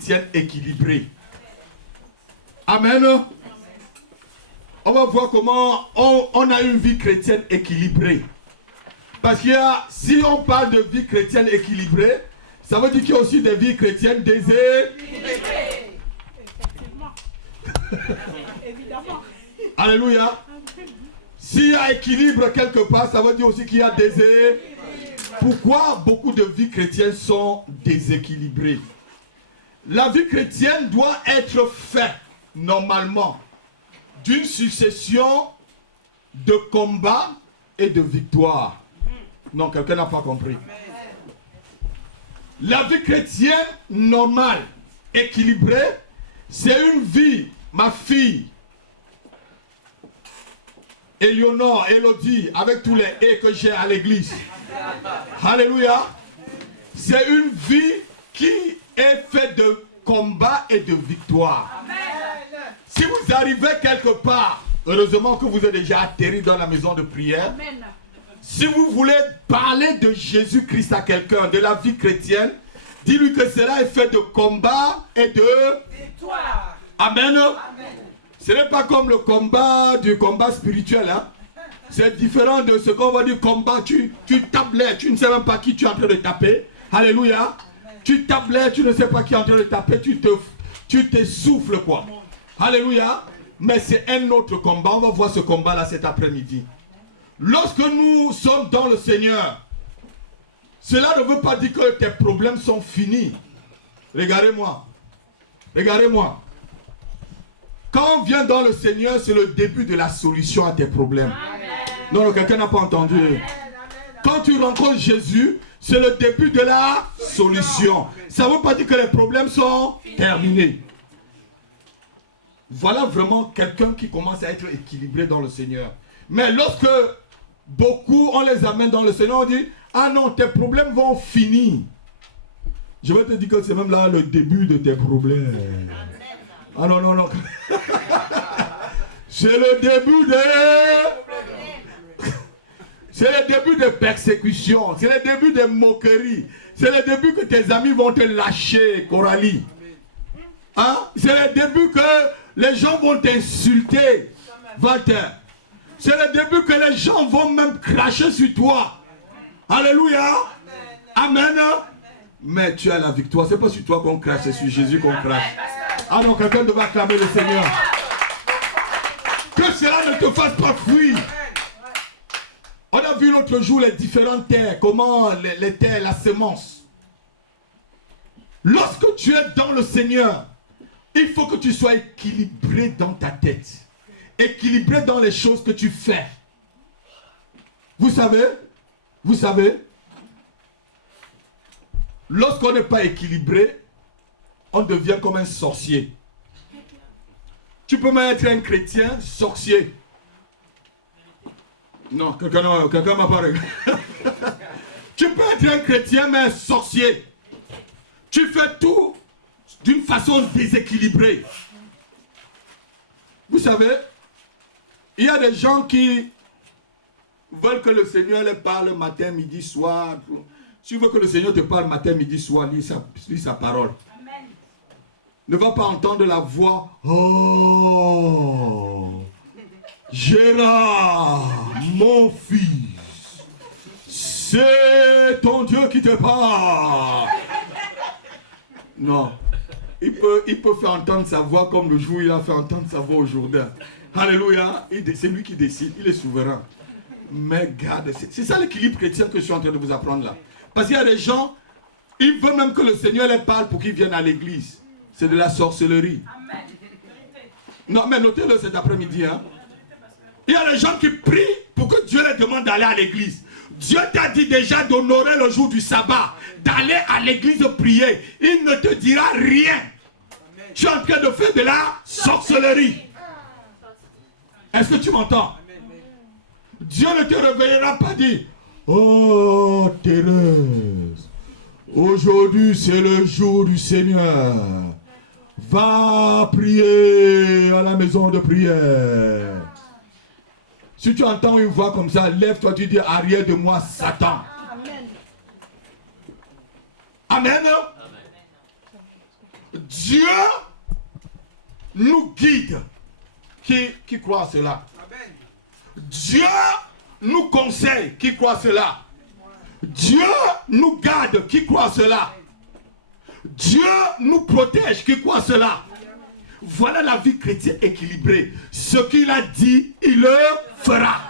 chrétienne équilibrée. Amen. On va voir comment on a une vie chrétienne équilibrée. Parce qu'il y a, si on parle de vie chrétienne équilibrée, ça veut dire qu'il y a aussi des vies chrétiennes déséquilibrées. Évidemment. Alléluia. S'il y a équilibre quelque part, ça veut dire aussi qu'il y a déséquilibre. Pourquoi beaucoup de vies chrétiennes sont déséquilibrées? La vie chrétienne doit être faite normalement d'une succession de combats et de victoires. Non, quelqu'un n'a pas compris. La vie chrétienne normale, équilibrée, c'est une vie, ma fille, Éléonore, Élodie, avec tous les « et » que j'ai à l'église. Alléluia. C'est une vie qui est faite de combats et de victoires. Si vous arrivez quelque part, heureusement que vous êtes déjà atterri dans la maison de prière. Amen. Si vous voulez parler de Jésus-Christ à quelqu'un, de la vie chrétienne, dis-lui que cela est fait de combats et de Victoire. Amen. Amen. Ce n'est pas comme le combat du combat spirituel. Hein? C'est différent de ce qu'on va dire combat. Tu tapes l'air, tu ne sais même pas qui tu es en train de taper. Alléluia. Tu tapes l'air, tu ne sais pas qui est en train de taper. Tu t'essouffles quoi. Alléluia. Mais c'est un autre combat. On va voir ce combat-là cet après-midi. Lorsque nous sommes dans le Seigneur, cela ne veut pas dire que tes problèmes sont finis. Regardez-moi. Regardez-moi. Quand on vient dans le Seigneur, c'est le début de la solution à tes problèmes. Amen. Non, quelqu'un n'a pas entendu. Amen. Quand tu rencontres Jésus, c'est le début de la solution. Ça ne veut pas dire que les problèmes sont terminés. Voilà vraiment quelqu'un qui commence à être équilibré dans le Seigneur. Mais lorsque beaucoup, on les amène dans le Seigneur, on dit, ah non, tes problèmes vont finir. Je vais te dire que c'est même là le début de tes problèmes. Ah non, non, non. C'est le début de... C'est le début de persécution. C'est le début de moquerie. C'est le début que tes amis vont te lâcher, Coralie. Hein? C'est le début que les gens vont t'insulter, Walter. C'est le début que les gens vont même cracher sur toi. Alléluia. Amen. Mais tu as la victoire. C'est pas sur toi qu'on crache, c'est sur Jésus qu'on crache. Ah non, quelqu'un devrait acclamer le Seigneur. Que cela ne te fasse pas fuir. On a vu l'autre jour les différentes terres, comment les terres, la semence. Lorsque tu es dans le Seigneur, il faut que tu sois équilibré dans ta tête. Équilibré dans les choses que tu fais. Vous savez, lorsqu'on n'est pas équilibré, on devient comme un sorcier. Tu peux même être un chrétien sorcier. Non, quelqu'un m'a pas regardé. Tu peux être un chrétien mais un sorcier. Tu fais tout d'une façon déséquilibrée. Vous savez, il y a des gens qui veulent que le Seigneur les parle matin, midi, soir. Si tu veux que le Seigneur te parle matin, midi, soir, lis sa parole. Amen. Ne va pas entendre la voix. Oh, Gérard, mon fils, c'est ton Dieu qui te parle. Non. Il peut faire entendre sa voix comme le jour où il a fait entendre sa voix au Jourdain. Alléluia. C'est lui qui décide. Il est souverain. Mais garde, c'est ça l'équilibre chrétien que je suis en train de vous apprendre là. Parce qu'il y a des gens, ils veulent même que le Seigneur les parle pour qu'ils viennent à l'église. C'est de la sorcellerie. Amen. Non, mais notez-le cet après-midi. Hein. Il y a des gens qui prient pour que Dieu les demande d'aller à l'église. Dieu t'a dit déjà d'honorer le jour du sabbat, d'aller à l'église prier. Il ne te dira rien. Amen. Tu es en train de faire de la sorcellerie. Est-ce que tu m'entends? Dieu ne te réveillera pas dit, oh Thérèse, aujourd'hui c'est le jour du Seigneur. Va prier à la maison de prière. Si tu entends une voix comme ça, lève-toi, tu dis, arrière de moi, Satan. Amen. Amen. Dieu nous guide. Qui croit à cela? Dieu nous conseille. Qui croit à cela? Dieu nous garde. Qui croit à cela? Dieu nous protège. Qui croit à cela? Voilà la vie chrétienne équilibrée. Ce qu'il a dit, il le fera.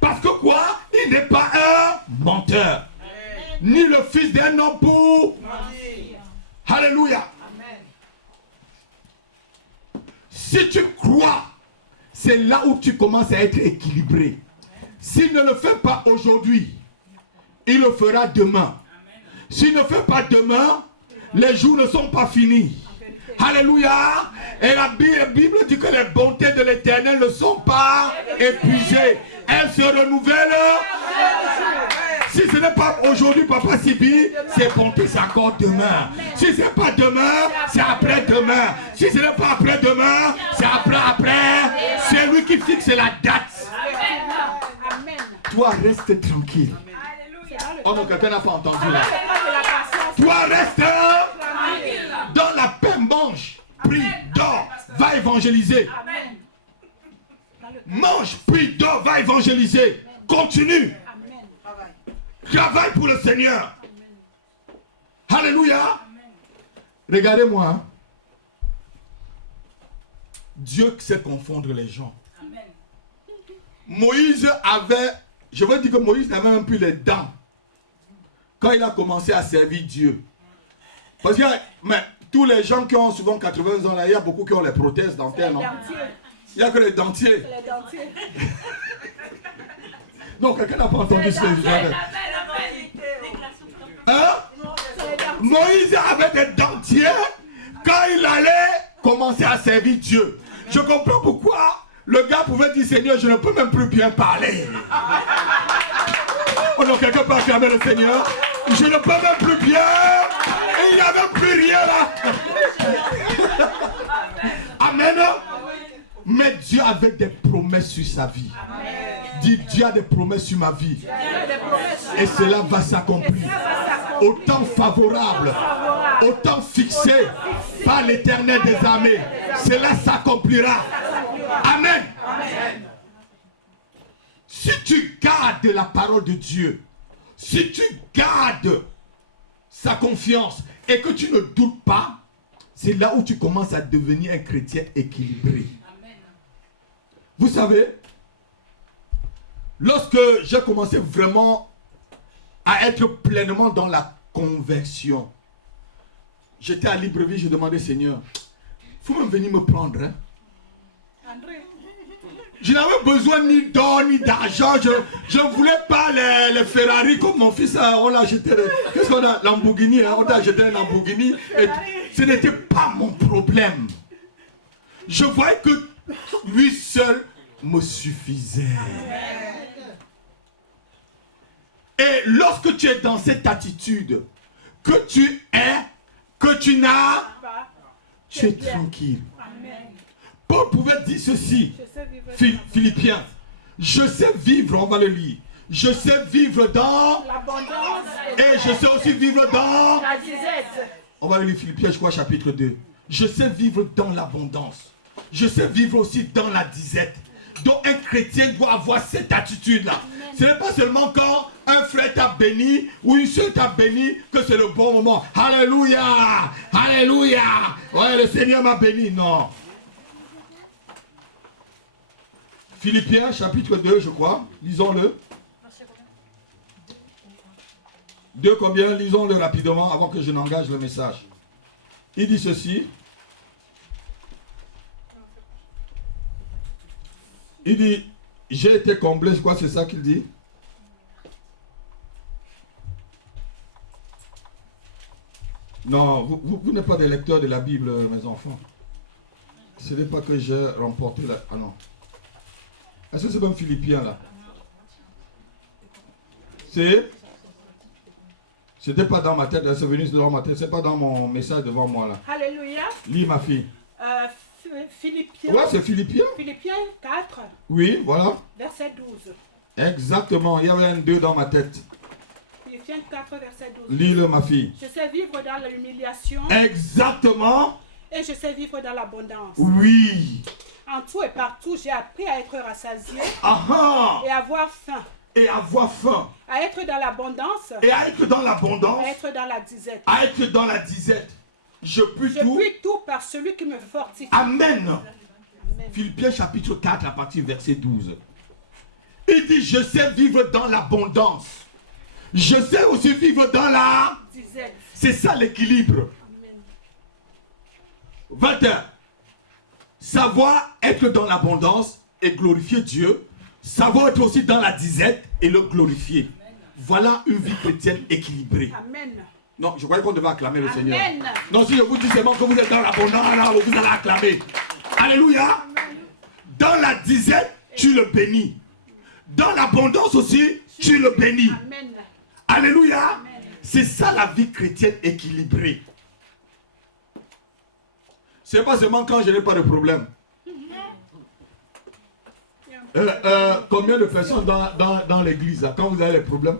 Parce que quoi? Il n'est pas un menteur. Ni le fils d'un homme pour mentir. Alléluia. Si tu crois, c'est là où tu commences à être équilibré. S'il ne le fait pas aujourd'hui, il le fera demain. S'il ne fait pas demain, les jours ne sont pas finis. Alléluia. Et la Bible dit que les bontés de l'Éternel ne sont pas épuisées. Elles se renouvellent. Si ce n'est pas aujourd'hui, Papa Sibi, c'est bonté, c'est encore demain. Si ce n'est pas demain, c'est après-demain. Si ce n'est pas après-demain, c'est après-après. C'est lui qui fixe la date. Toi, reste tranquille. Oh non, quelqu'un n'a pas entendu là. Toi, reste dans la paix, mange, prie, dors, va évangéliser. Mange, prie, dors, va évangéliser. Continue. Travaille pour le Seigneur. Alléluia. Regardez-moi. Hein. Dieu sait confondre les gens. Moïse avait, je veux dire que Moïse n'avait même plus les dents quand il a commencé à servir Dieu. Parce que mais, tous les gens qui ont souvent 80 ans, là, il y a beaucoup qui ont les prothèses dentaires, non? Il n'y a que les dentiers. Non, quelqu'un n'a pas entendu ce que je disais. Hein? Moïse avait des dentiers quand il allait commencer à servir Dieu. Je comprends pourquoi le gars pouvait dire Seigneur, je ne peux même plus bien parler. Oh non, quelqu'un peut acclamer le Seigneur. Je ne peux même plus bien. Et il n'y avait plus rien là. Amen. Mais Dieu avait des promesses sur sa vie. Dis, Dieu a des promesses sur ma vie. Et cela va s'accomplir. Au temps favorable, au temps fixé par l'Éternel des armées, cela s'accomplira. Amen. Si tu gardes la parole de Dieu, si tu gardes sa confiance et que tu ne doutes pas, c'est là où tu commences à devenir un chrétien équilibré. Vous savez, lorsque j'ai commencé vraiment à être pleinement dans la conversion, j'étais à Libreville, je demandais Seigneur, il faut même venir me prendre. Hein? Je n'avais besoin ni d'or ni d'argent. Je ne voulais pas les Ferrari comme mon fils. On l'a acheté. Qu'est-ce qu'on a? Lamborghini. Hein? On a acheté un Lamborghini. Et ce n'était pas mon problème. Je voyais que lui seul me suffisait. Et lorsque tu es dans cette attitude, que tu es, que tu n'as, tu es tranquille. Paul pouvait dire ceci, Philippiens, je sais vivre, on va le lire, je sais vivre dans l'abondance et je sais aussi vivre dans la disette. On va le lire Philippiens, je crois, chapitre 2. Je sais vivre dans l'abondance, je sais vivre aussi dans la disette. Donc un chrétien doit avoir cette attitude-là. Ce n'est pas seulement quand un frère t'a béni ou une soeur t'a béni que c'est le bon moment. Alléluia, alléluia, ouais, le Seigneur m'a béni, non. Philippiens chapitre 2, je crois. Lisons-le. 2 combien? Lisons-le rapidement avant que je n'engage le message. Il dit ceci. Il dit, j'ai été comblé, je crois que c'est ça qu'il dit. Non, vous n'êtes pas des lecteurs de la Bible, mes enfants. Ce n'est pas que j'ai remporté la... Ah non. Est-ce que c'est même Philippiens là? C'était pas dans ma tête, c'est venu dans ma tête, c'est pas dans mon message devant moi là. Alléluia. Lis ma fille. Philippiens. Ouais, c'est Philippiens. Philippiens 4. Oui, voilà. Verset 12. Exactement, il y avait un 2 dans ma tête. Philippiens Philippiens 4, verset 12. Lis-le, ma fille. Je sais vivre dans l'humiliation Exactement. et je sais vivre dans l'abondance. Oui. En tout et partout, j'ai appris à être rassasié Aha. et à avoir faim. Et avoir faim. À être dans l'abondance Et à être dans l'abondance. à être dans la disette. À être dans la disette. Je puis Je tout. puis tout par celui qui me fortifie. Amen. Amen. Philippiens chapitre 4, à partir du verset 12. Il dit, je sais vivre dans l'abondance. Je sais aussi vivre dans la... Disette. C'est ça l'équilibre. Amen. 21. Savoir être dans l'abondance et glorifier Dieu. Savoir être aussi dans la disette et le glorifier. Voilà une vie chrétienne équilibrée. Amen. Non, je croyais qu'on devait acclamer le Seigneur. Amen. Non, si je vous dis seulement que vous êtes dans l'abondance, alors vous allez acclamer. Alléluia. Dans la disette, tu le bénis. Dans l'abondance aussi, tu le bénis. Amen. Alléluia. C'est ça la vie chrétienne équilibrée. C'est pas seulement quand je n'ai pas de problème. Combien de personnes dans l'église, quand vous avez des problèmes,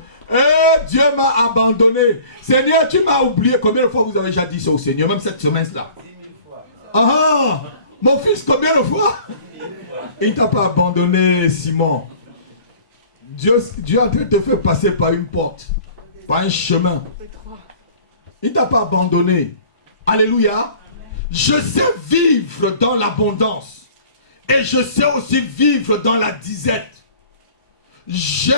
Dieu m'a abandonné. Seigneur, tu m'as oublié. Combien de fois vous avez déjà dit ça au Seigneur, même cette semaine-là? 10 000 fois. Ah, mon fils, combien de fois? Il ne t'a pas abandonné, Simon. Dieu est en train de te faire passer par une porte, par un chemin. Il ne t'a pas abandonné. Alléluia. Je sais vivre dans l'abondance. Et je sais aussi vivre dans la disette. J'ai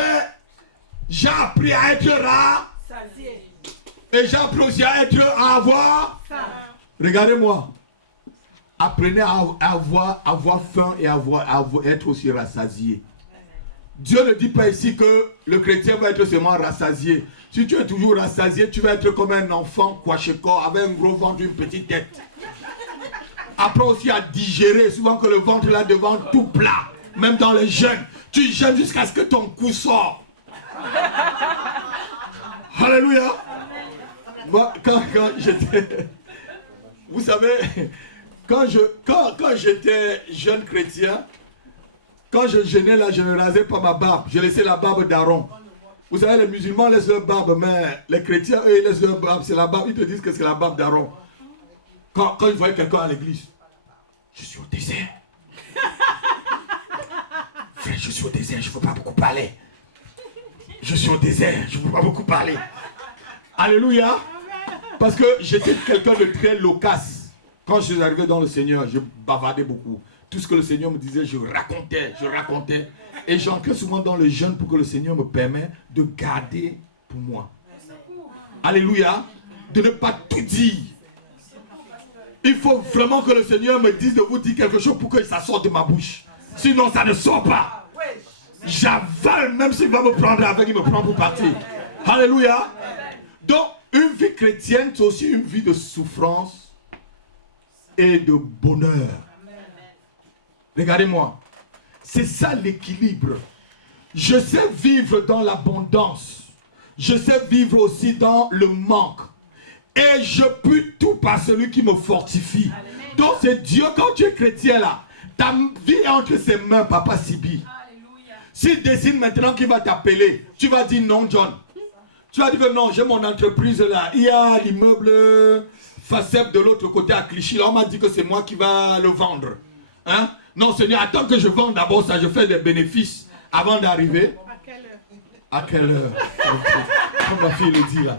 appris à être rare. Sasié. Et j'ai appris aussi à avoir. Faim. Regardez-moi. Apprenez à avoir faim et à être aussi rassasié. Dieu ne dit pas ici que le chrétien va être seulement rassasié. Si tu es toujours rassasié, tu vas être comme un enfant kwasheko avec un gros ventre et une petite tête. Apprends aussi à digérer, souvent que le ventre là devant tout plat, même dans les jeûnes. Tu jeûnes jusqu'à ce que ton cou sort. Alléluia. Moi, quand j'étais... Vous savez, quand j'étais jeune chrétien, quand je jeûnais là, je ne rasais pas ma barbe. Je laissais la barbe d'Aaron. Vous savez, les musulmans laissent leur barbe, mais les chrétiens, eux, ils laissent leur barbe. C'est la barbe, ils te disent que c'est la barbe d'Aaron. Quand ils voyaient quelqu'un à l'église, je suis au désert. Frère, je suis au désert, je ne veux pas beaucoup parler. Je suis au désert, je ne veux pas beaucoup parler. Alléluia. Parce que j'étais quelqu'un de très loquace. Quand je suis arrivé dans le Seigneur, je bavardais beaucoup. Tout ce que le Seigneur me disait, je racontais. Et j'entrais souvent dans le jeûne pour que le Seigneur me permette de garder pour moi. Alléluia. De ne pas tout dire. Il faut vraiment que le Seigneur me dise de vous dire quelque chose pour que ça sorte de ma bouche. Sinon, ça ne sort pas. J'avale, même s'il va me prendre avec, il me prend pour partir. Alléluia. Donc, une vie chrétienne, c'est aussi une vie de souffrance et de bonheur. Regardez-moi. C'est ça l'équilibre. Je sais vivre dans l'abondance. Je sais vivre aussi dans le manque. Et je puis tout par celui qui me fortifie. Amen. Donc c'est Dieu, quand tu es chrétien là, ta vie est entre ses mains, Papa Sibi. S'il décide maintenant qu'il va t'appeler, tu vas dire non, John. Tu vas dire que non, j'ai mon entreprise là. Il y a l'immeuble Facep de l'autre côté à Clichy. Là, on m'a dit que c'est moi qui va le vendre. Hein? Non, Seigneur, attends que je vende d'abord ça, je fais des bénéfices avant d'arriver. À quelle heure? À quelle heure? Comme ma fille le dit là.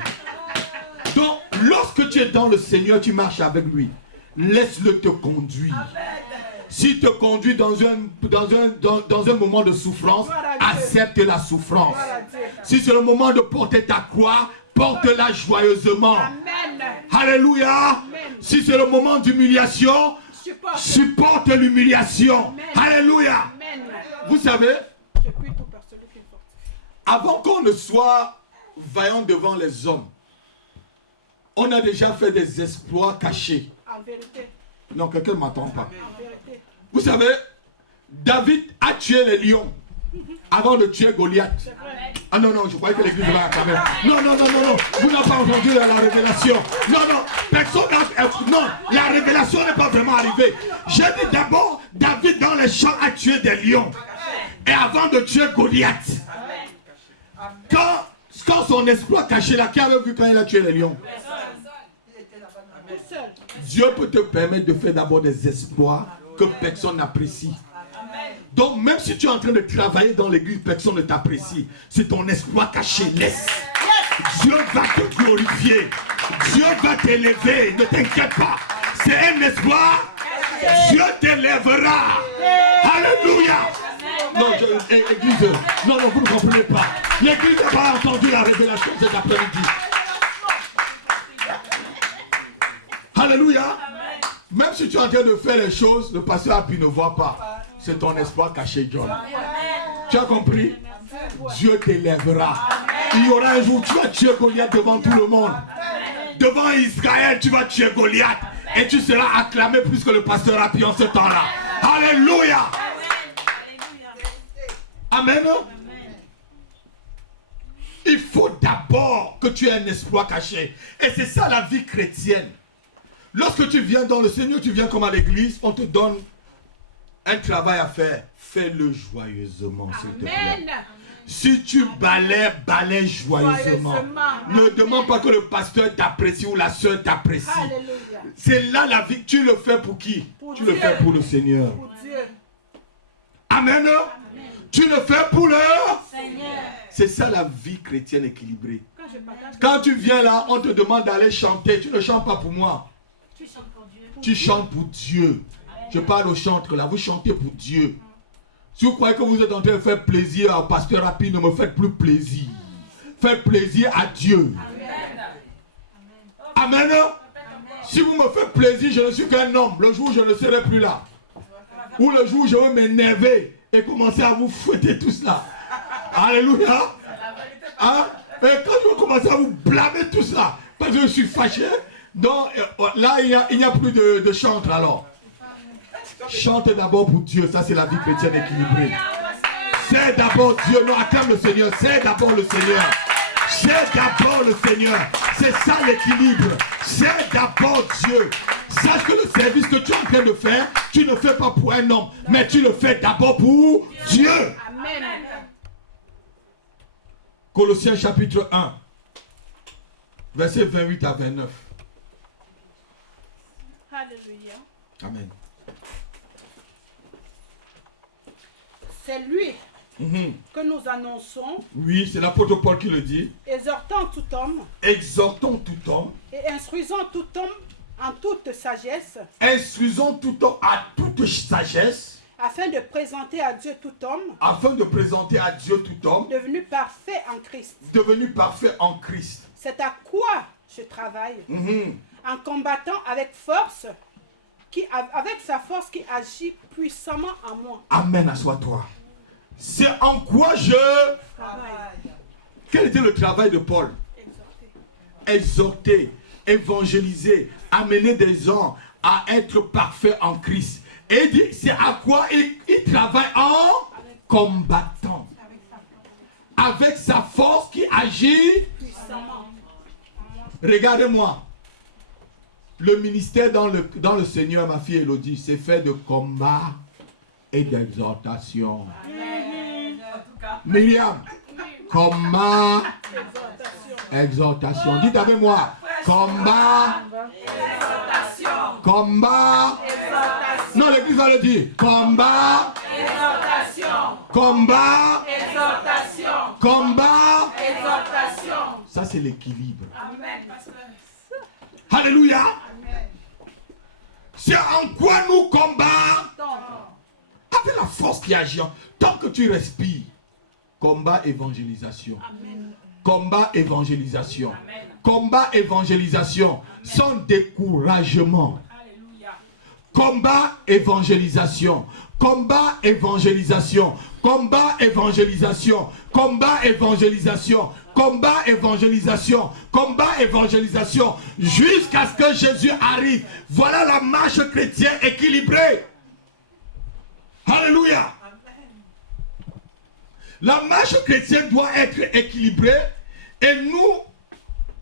Donc, lorsque tu es dans le Seigneur, tu marches avec lui. Laisse-le te conduire. S'il te conduit dans un moment de souffrance, accepte la souffrance. Si c'est le moment de porter ta croix, porte-la joyeusement. Amen. Alléluia. Amen. Si c'est le moment d'humiliation, supporte l'humiliation. Alléluia. Amen. Vous savez, Je puis tout par celui qui me fortifie. avant qu'on ne soit vaillant devant les hommes, on a déjà fait des exploits cachés. En vérité. Non, quelqu'un ne m'entend pas. En vérité. Vous savez, David a tué les lions avant de tuer Goliath. C'est vrai. Ah non, non, je croyais que l'église va acclamer. Non, non, non, non, non. Vous n'avez pas entendu la révélation. Non, non, personne n'a... Non, la révélation n'est pas vraiment arrivée. J'ai dit d'abord, David dans les champs a tué des lions. Et avant de tuer Goliath. Quand Quand son exploit caché là, qui avait vu quand il a tué les lions? Tout seul. Dieu peut te permettre de faire d'abord des exploits que personne n'apprécie. Donc même si tu es en train de travailler dans l'église, personne ne t'apprécie. C'est ton exploit caché. Laisse. Dieu va te glorifier. Dieu va t'élever. Ne t'inquiète pas. C'est un exploit. Dieu t'élèvera. Alléluia. Non, église. Non, vous ne comprenez pas. L'église n'a pas entendu la révélation cet après-midi. Alléluia. Même si tu es en train de faire les choses, le pasteur Happy ne voit pas. C'est ton espoir caché, John. Tu as compris? Dieu t'élèvera. Il y aura un jour, tu vas tuer Goliath devant tout le monde. Devant Israël, tu vas tuer Goliath. Et tu seras acclamé plus que le pasteur Happy en ce temps-là. Alléluia. Amen. Il faut d'abord que tu aies un exploit caché. Et c'est ça la vie chrétienne. Lorsque tu viens dans le Seigneur, tu viens comme à l'église, on te donne un travail à faire. Fais-le joyeusement, s'il te plaît. Si tu balais, balais joyeusement. Ne demande pas que le pasteur t'apprécie ou la soeur t'apprécie. C'est là la vie. Tu le fais pour qui? Tu le fais pour le Seigneur. Pour Dieu. Amen. Tu le fais pour le Seigneur. C'est ça la vie chrétienne équilibrée. Quand tu viens là, on te demande d'aller chanter. Tu ne chantes pas pour moi. Tu chantes pour Dieu. Je parle aux chantres là. Vous chantez pour Dieu. Si vous croyez que vous êtes en train de faire plaisir au pasteur Happy, ne me faites plus plaisir. Faites plaisir à Dieu. Amen. Si vous me faites plaisir, je ne suis qu'un homme. Le jour où je ne serai plus là. Ou le jour où je vais m'énerver et commencer à vous fouetter tout cela. Alléluia. Hein? Et quand je vais commencer à vous blâmer tout cela, parce que je suis fâché, donc là il n'y a plus de chantre alors. Chante d'abord pour Dieu, ça c'est la vie chrétienne équilibrée. C'est d'abord Dieu, non, acclame le Seigneur, c'est d'abord le Seigneur. C'est d'abord le Seigneur. C'est ça l'équilibre. C'est d'abord Dieu. Sache que le service que tu es en train de faire, tu ne fais pas pour un homme, mais tu le fais d'abord pour Dieu. Amen. Colossiens chapitre 1, versets 28 à 29. Alléluia. Amen. C'est lui que nous annonçons, Oui, c'est l'apôtre Paul qui le dit. exhortant tout homme Exhortons tout homme. et instruisant tout homme en toute sagesse, Instruisons tout homme à toute sagesse, afin de présenter à Dieu tout homme afin de présenter à Dieu tout homme devenu parfait en Christ. devenu parfait en Christ. C'est à quoi je travaille en combattant avec force, avec sa force qui agit puissamment en moi. Amen, assois-toi. C'est en quoi je... Quel était le travail de Paul? Exhorter, évangéliser, amener des gens à être parfaits en Christ. Et il dit, c'est à quoi il travaille en combattant. Avec sa force qui agit Puissamment. Regardez-moi. Le ministère dans le Seigneur, ma fille Élodie, c'est fait de combat et d'exhortation. Myriam, combat, exhortation. Dites avec moi. Combat, combat. Non, l'église va le dire. Combat, combat, combat. Ça, c'est l'équilibre. Alléluia. C'est en quoi nous combattons. Avec la force qui agit. Tant que tu respires. Combat, évangélisation. Combat, évangélisation. Combat, évangélisation. Sans découragement. Combat, évangélisation. Combat, évangélisation. Combat, évangélisation. Combat, évangélisation. Combat, évangélisation. Combat, évangélisation. Jusqu'à ce que Jésus arrive. Voilà la marche chrétienne équilibrée. Alléluia. La marche chrétienne doit être équilibrée et nous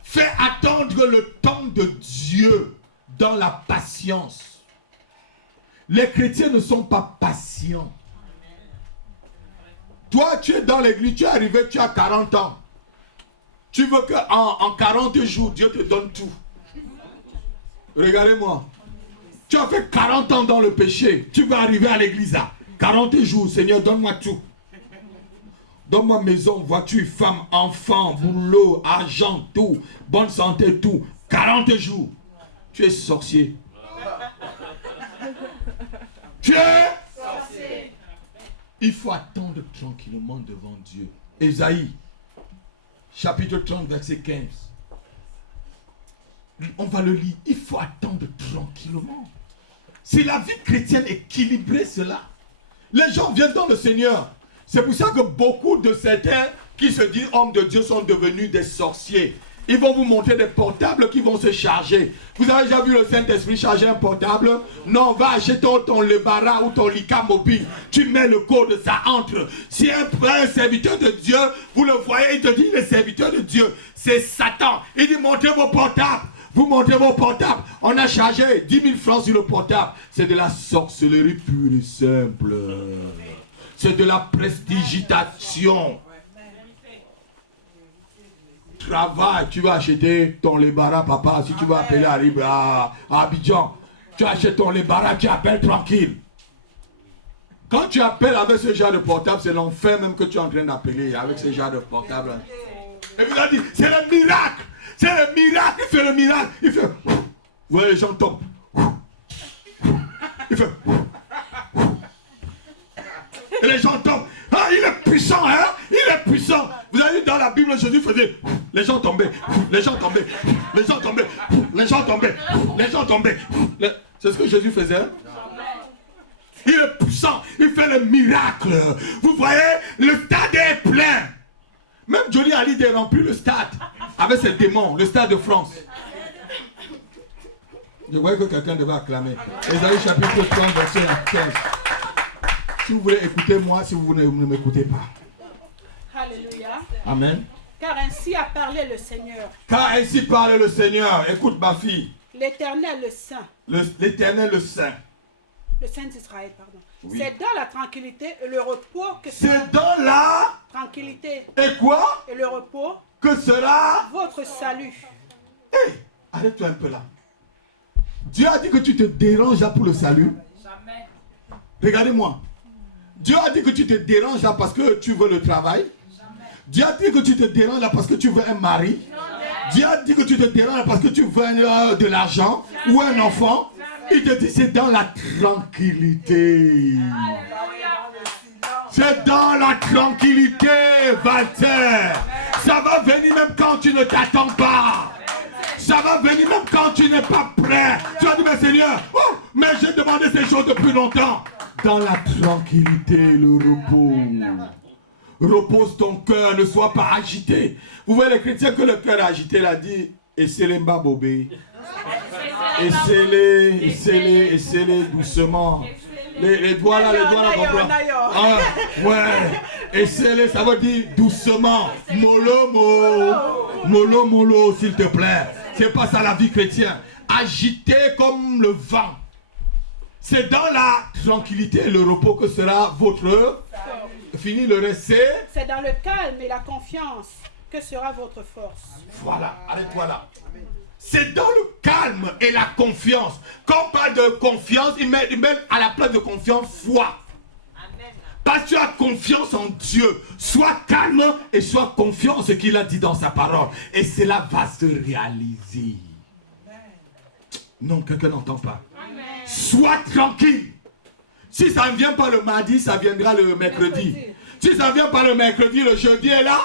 fait attendre le temps de Dieu dans la patience. Les chrétiens ne sont pas patients. Toi, tu es dans l'église, tu es arrivé, tu as 40 ans. Tu veux qu'en 40 jours, Dieu te donne tout. Regardez-moi. Tu as fait 40 ans dans le péché. Tu vas arriver à l'église là. 40 jours, Seigneur, donne-moi tout. Donne-moi maison, voiture, femme, enfant, boulot, argent, tout. Bonne santé, tout. 40 jours. Tu es sorcier. Tu es sorcier. Il faut attendre tranquillement devant Dieu. Ésaïe, chapitre 30, verset 15. On va le lire. Il faut attendre tranquillement. C'est la vie chrétienne équilibrée, cela. Les gens viennent dans le Seigneur. C'est pour ça que beaucoup de certains qui se disent hommes de Dieu sont devenus des sorciers. Ils vont vous montrer des portables qui vont se charger. Vous avez déjà vu le Saint-Esprit charger un portable? Non, va acheter ton Lebara ou ton Lika mobile. Tu mets le code, ça entre. Si un serviteur de Dieu, vous le voyez, il te dit le serviteur de Dieu, c'est Satan. Il dit montrez vos portables. Vous montrez vos portables. On a chargé 10 000 francs sur le portable. C'est de la sorcellerie pure et simple. C'est de la prestigitation. Travail, tu vas acheter ton Lebara, papa. Si tu vas appeler à Abidjan, tu achètes ton Lebara, tu appelles tranquille. Quand tu appelles avec ce genre de portable, c'est l'enfer même que tu es en train d'appeler avec ce genre de portable. Et vous avez dit, c'est le miracle. C'est le miracle. Il fait le miracle. Il fait. Vous voyez, les gens tombent. Il fait. Et les gens tombent. Ah, il est puissant, hein? Il est puissant. Vous avez vu dans la Bible, Jésus faisait. Les gens tombaient. Les gens tombaient. Les gens tombaient. Les gens tombaient. Les gens tombaient. C'est ce que Jésus faisait. Il est puissant. Il fait le miracle. Vous voyez, le stade est plein. Même Johnny Hallyday remplit le stade avec ses démons, le stade de France. Je voyais que quelqu'un devait acclamer. Ésaïe chapitre 30, verset 15. Si vous voulez écouter moi, si vous ne m'écoutez pas. Alléluia. Amen. Car ainsi a parlé le Seigneur. Car ainsi parle le Seigneur. Écoute ma fille. L'Éternel, le Saint. L'Éternel, le Saint. Le Saint d'Israël, pardon. Oui. C'est dans la tranquillité et le repos que C'est dans la tranquillité et quoi et le repos que sera votre salut. Hé, arrête-toi un peu là. Dieu a dit que tu te déranges là pour le salut. Jamais. Regardez-moi. Dieu a dit que tu te déranges là parce que tu veux le travail. Jamais. Dieu a dit que tu te déranges là parce que tu veux un mari. Jamais. Dieu a dit que tu te déranges là parce que tu veux de l'argent ou un enfant. Il te dit c'est dans la tranquillité. C'est dans la tranquillité, Walter. Ça va venir même quand tu ne t'attends pas. Ça va venir même quand tu n'es pas prêt. Tu vas dire, mais Seigneur, oh, mais j'ai demandé ces choses depuis longtemps. Dans la tranquillité, le repos. Repose ton cœur, ne sois pas agité. Vous voyez les chrétiens que le cœur est agité, il a dit, et c'est les mbabobé. Essayez-les doucement. Les doigts là, comprends. Ah, ouais. Essayez-les, ça veut dire doucement. Mollo, s'il te plaît. C'est pas ça la vie chrétienne. Agité comme le vent. C'est dans la tranquillité et le repos que sera votre. Fini le reste. C'est dans le calme et la confiance que sera votre force. Voilà, arrête-toi là. C'est dans le calme et la confiance. Quand on parle de confiance, il met à la place de confiance foi. Parce que tu as confiance en Dieu. Sois calme et sois confiant en ce qu'il a dit dans sa parole. Et cela va se réaliser. Non, quelqu'un n'entend pas. Amen. Sois tranquille. Si ça ne vient pas le mardi, ça viendra le mercredi. Si ça ne vient pas le mercredi, le jeudi est là.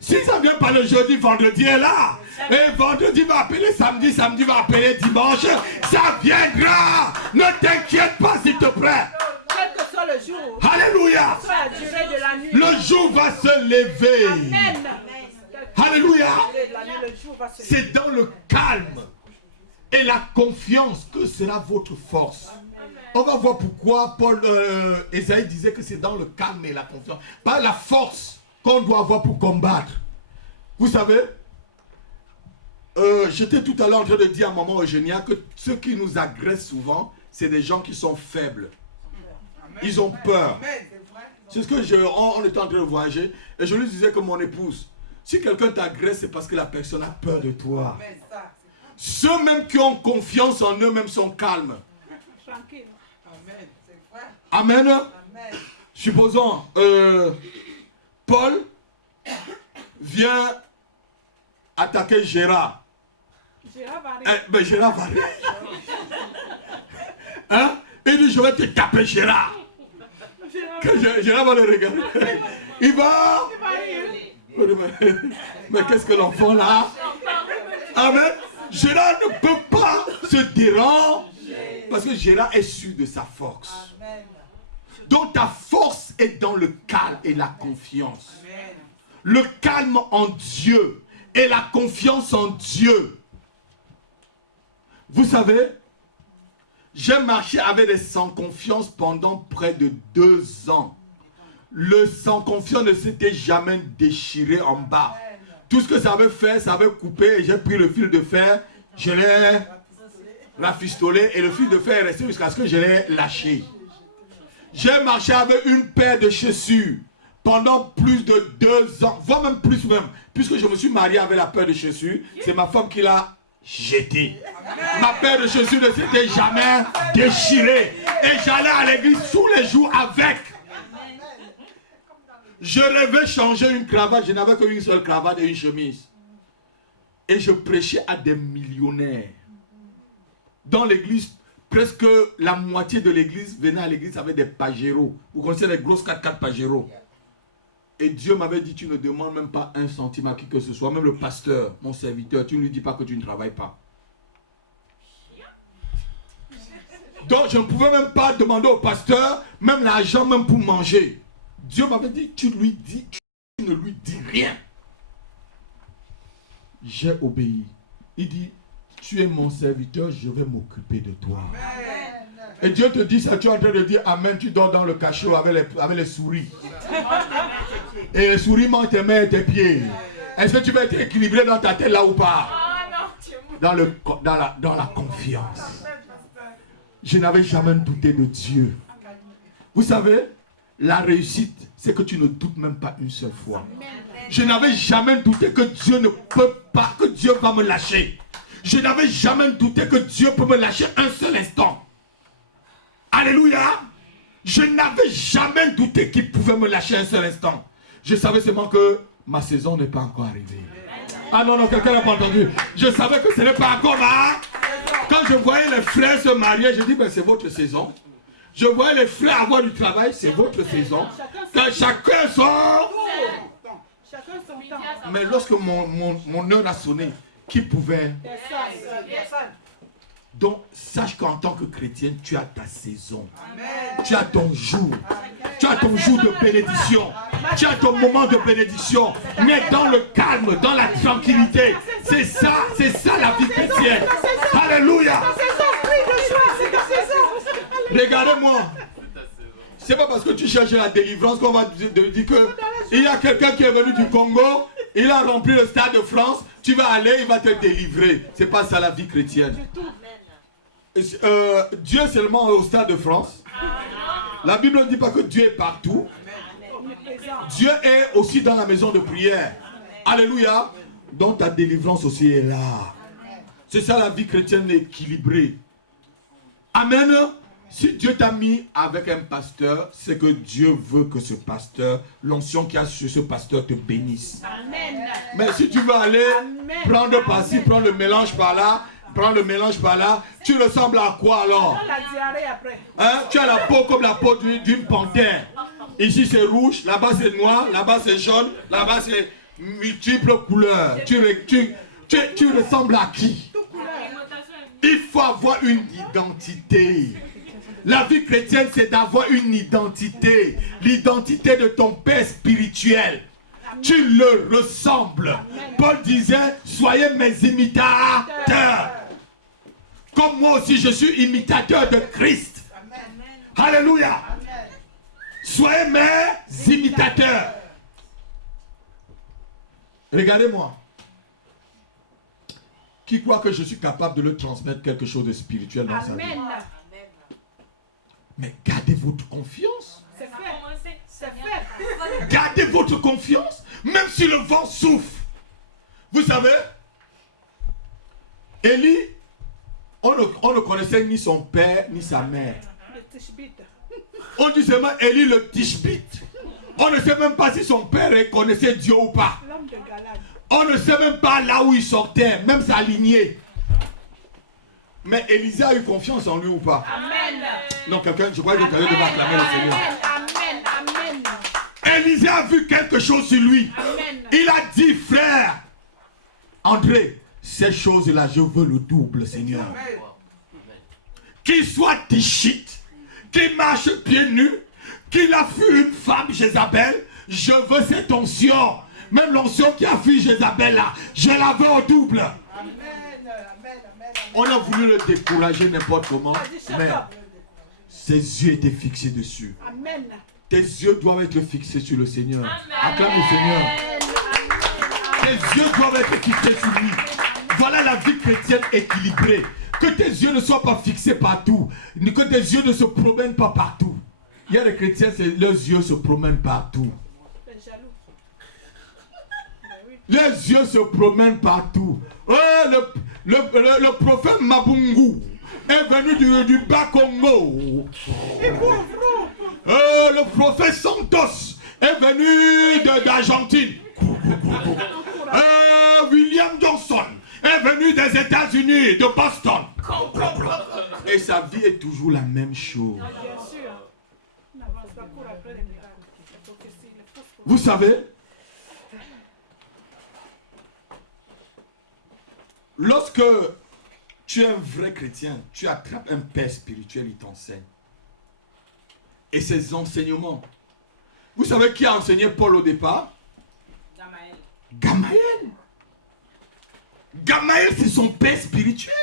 Si ça ne vient pas le jeudi, vendredi est là. Et vendredi va appeler samedi, samedi va appeler dimanche. Ça viendra. Ne t'inquiète pas, s'il te plaît. Quel que soit le jour. Alléluia. Quelle que soit la durée de la nuit. Le jour va se lever. Amen. Alléluia. Le jour va se lever. C'est dans le calme et la confiance que sera votre force. On va voir pourquoi Ésaïe disait que c'est dans le calme et la confiance. Pas la force qu'on doit avoir pour combattre. Vous savez, j'étais tout à l'heure en train de dire à maman Eugénia que ceux qui nous agressent souvent, c'est des gens qui sont faibles. Ils ont peur. C'est ce que on était en train de voyager et je lui disais que mon épouse, Si quelqu'un t'agresse, c'est parce que la personne a peur de toi. Ceux même qui ont confiance en eux-mêmes sont calmes. Tranquille. Amen. Amen. Supposons, Paul vient attaquer Gérard. Gérard va rire. Hein? Il dit, je vais te taper Gérard. Gérard va le regarder. Il va. Mais qu'est-ce que l'enfant là? Amen. Gérard ne peut pas se déranger parce que Gérard est sûr de sa force. Donc ta force est dans le calme et la confiance. Le calme en Dieu et la confiance en Dieu. Vous savez, j'ai marché avec des sans confiance pendant près de 2 ans. Le sans confiance ne s'était jamais déchiré en bas. Tout ce que ça avait fait, ça avait coupé et j'ai pris le fil de fer, je l'ai rafistolé et le fil de fer est resté jusqu'à ce que je l'ai lâché. J'ai marché avec une paire de chaussures pendant plus de 2 ans, voire même plus même. Puisque je me suis marié avec la paire de chaussures, c'est ma femme qui l'a jetée. Ma paire de chaussures ne s'était jamais déchirée. Et j'allais à l'église tous les jours avec. Je rêvais changer une cravate, je n'avais qu'une seule cravate et une chemise. Et je prêchais à des millionnaires. Dans l'église, presque la moitié de l'église venait à l'église avec des Pajero. Vous connaissez les grosses 4x4 Pajero. Et Dieu m'avait dit, tu ne demandes même pas 1 centime à qui que ce soit. Même le pasteur, mon serviteur, tu ne lui dis pas que tu ne travailles pas. Donc je ne pouvais même pas demander au pasteur, même l'argent, même pour manger. Dieu m'avait dit, tu lui dis, tu ne lui dis rien. J'ai obéi. Il dit, tu es mon serviteur, je vais m'occuper de toi. Amen. Et Dieu te dit ça, tu es en train de dire Amen, tu dors dans le cachot avec les souris. Et les souris mangent tes mains et tes pieds. Est-ce que tu vas être équilibré dans ta tête là ou pas? Dans la confiance. Je n'avais jamais douté de Dieu. Vous savez, la réussite, c'est que tu ne doutes même pas une seule fois. Je n'avais jamais douté que Dieu ne peut pas, que Dieu va me lâcher. Je n'avais jamais douté que Dieu peut me lâcher un seul instant. Alléluia. Je n'avais jamais douté qu'il pouvait me lâcher un seul instant. Je savais seulement que ma saison n'est pas encore arrivée. Ah non, quelqu'un n'a pas entendu. Je savais que ce n'est pas encore là. Quand je voyais les frères se marier, je dis, ben, c'est votre saison. Je voyais les frères avoir du travail, c'est votre saison. Que chacun son temps. Mais lorsque mon heure a sonné, qui pouvait? Donc, sache qu'en tant que chrétien, tu as ta saison. Amen. Tu as ton jour. Amen. Tu as ton jour de bénédiction. Amen. Tu as ton moment de bénédiction. Mais dans le calme, dans la tranquillité. C'est ça la vie chrétienne. Alléluia. Regardez-moi. C'est pas parce que tu cherches la délivrance qu'on va te dire que il y a quelqu'un qui est venu du Congo, il a rempli le stade de France, tu vas aller, il va te délivrer. C'est pas ça la vie chrétienne. Dieu est seulement au stade de France. La Bible ne dit pas que Dieu est partout. Dieu est aussi dans la maison de prière. Alléluia. Donc ta délivrance aussi est là. C'est ça la vie chrétienne équilibrée. Amen. Si Dieu t'a mis avec un pasteur, c'est que Dieu veut que ce pasteur, l'onction qu'il y a sur ce pasteur te bénisse. Amen. Mais si tu veux aller prendre par-ci, prendre le mélange par là, tu ressembles à quoi alors? Hein? Tu as la peau comme la peau d'une panthère. Ici c'est rouge, là-bas c'est noir, là-bas c'est jaune, là-bas c'est multiples couleurs. Tu ressembles à qui? Il faut avoir une identité. La vie chrétienne, c'est d'avoir une identité. L'identité de ton père spirituel. Tu le ressembles. Paul disait, soyez mes imitateurs. Comme moi aussi, je suis imitateur de Christ. Alléluia. Soyez mes imitateurs. Regardez-moi. Qui croit que je suis capable de leur transmettre quelque chose de spirituel dans sa vie? Mais gardez votre confiance. C'est fait. Gardez votre confiance, même si le vent souffle. Vous savez, Élie, on ne connaissait ni son père, ni sa mère. Le Tishbite. On dit seulement Élie le Tishbite. On ne sait même pas si son père connaissait Dieu ou pas. L'homme de Galade. On ne sait même pas là où il sortait, même sa lignée. Mais Élisée a eu confiance en lui ou pas? Amen. Non, quelqu'un, je crois que quelqu'un devait acclamer le Seigneur. Amen. Amen. Élisée a vu quelque chose sur lui. Amen. Il a dit, frère, André, ces choses-là, je veux le double, Seigneur. Qu'il soit tichite, qu'il marche pieds nus, qu'il a fui une femme, Jézabel, je veux cette onction. Même l'onction qui a fui Jézabel là, je la veux au double. On a voulu le décourager n'importe comment, mais ses yeux étaient fixés dessus. Amen. Tes yeux doivent être fixés sur le Seigneur. Acclame le Seigneur. Tes yeux doivent être fixés sur lui. Voilà la vie chrétienne équilibrée. Que tes yeux ne soient pas fixés partout. Que tes yeux ne se promènent pas partout. Il y a des chrétiens, leurs yeux se promènent partout. Les yeux se promènent partout. Oh, le prophète Mabungu est venu du Bas-Congo. Le prophète Santos est venu d'Argentine. William Johnson est venu des États-Unis, de Boston. Et sa vie est toujours la même chose. Vous savez, lorsque tu es un vrai chrétien, tu attrapes un père spirituel, il t'enseigne. Et ses enseignements. Vous savez qui a enseigné Paul au départ? Gamaël. Gamaël, c'est son père spirituel.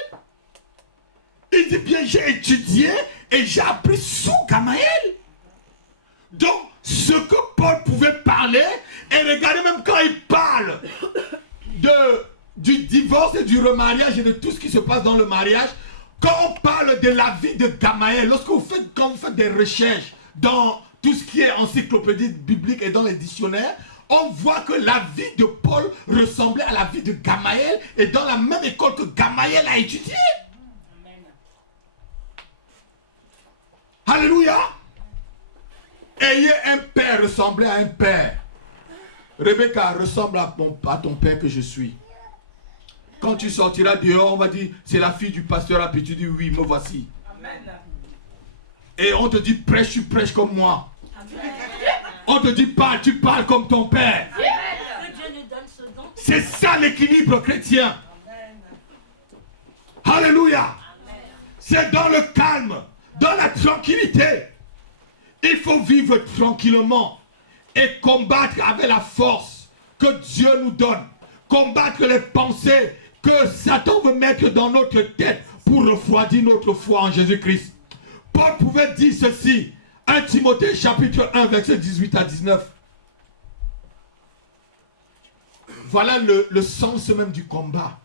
Il dit bien, j'ai étudié et j'ai appris sous Gamaël. Donc, ce que Paul pouvait parler, et regardez même quand il parle du divorce et du remariage et de tout ce qui se passe dans le mariage, quand on parle de la vie de Gamaël, quand vous faites des recherches dans tout ce qui est encyclopédie biblique et dans les dictionnaires, on voit que la vie de Paul ressemblait à la vie de Gamaël et dans la même école que Gamaël a étudié. Amen. Alléluia. Ayez un père ressemblé à un père. Rebecca ressemble à ton père que je suis. Quand tu sortiras dehors, on va dire, c'est la fille du pasteur, et puis tu dis, oui, me voici. Amen. Et on te dit, prêche, tu prêches comme moi. Amen. On te dit, parle, tu parles comme ton père. C'est ça l'équilibre chrétien. Amen. Alléluia. C'est dans le calme, dans la tranquillité. Il faut vivre tranquillement et combattre avec la force que Dieu nous donne. Combattre les pensées que Satan veut mettre dans notre tête pour refroidir notre foi en Jésus-Christ. Paul pouvait dire ceci, 1 Timothée chapitre 1 verset 18 à 19. Voilà le sens même du combat.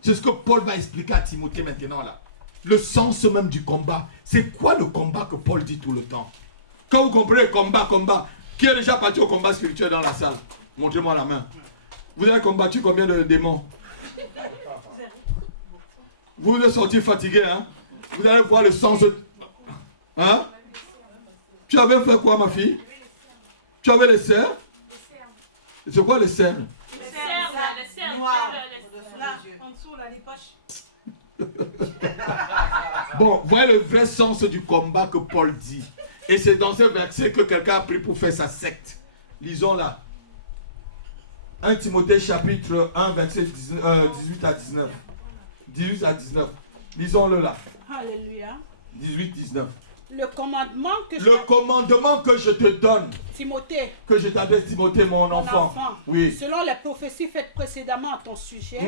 C'est ce que Paul va expliquer à Timothée maintenant là. Le sens même du combat. C'est quoi le combat que Paul dit tout le temps? Quand vous comprenez combat, qui est déjà parti au combat spirituel dans la salle? Montrez-moi la main. Vous avez combattu combien de démons? Vous êtes sorti fatigué, hein? Vous allez voir le sens. Hein? Tu avais fait quoi, ma fille? Tu avais les cerfs? C'est quoi les cerfs? Les cerfs noirs. En dessous, là, les poches. Bon, voyez le vrai sens du combat que Paul dit. Et c'est dans ce verset que quelqu'un a pris pour faire sa secte. Lisons là. 1 Timothée chapitre 1 verset 18 à 19. 18 à 19. Lisons-le là. Alléluia. 18-19. Le commandement que je te donne. Timothée. Que je t'adresse, Timothée, mon enfant. Oui. Selon les prophéties faites précédemment à ton sujet,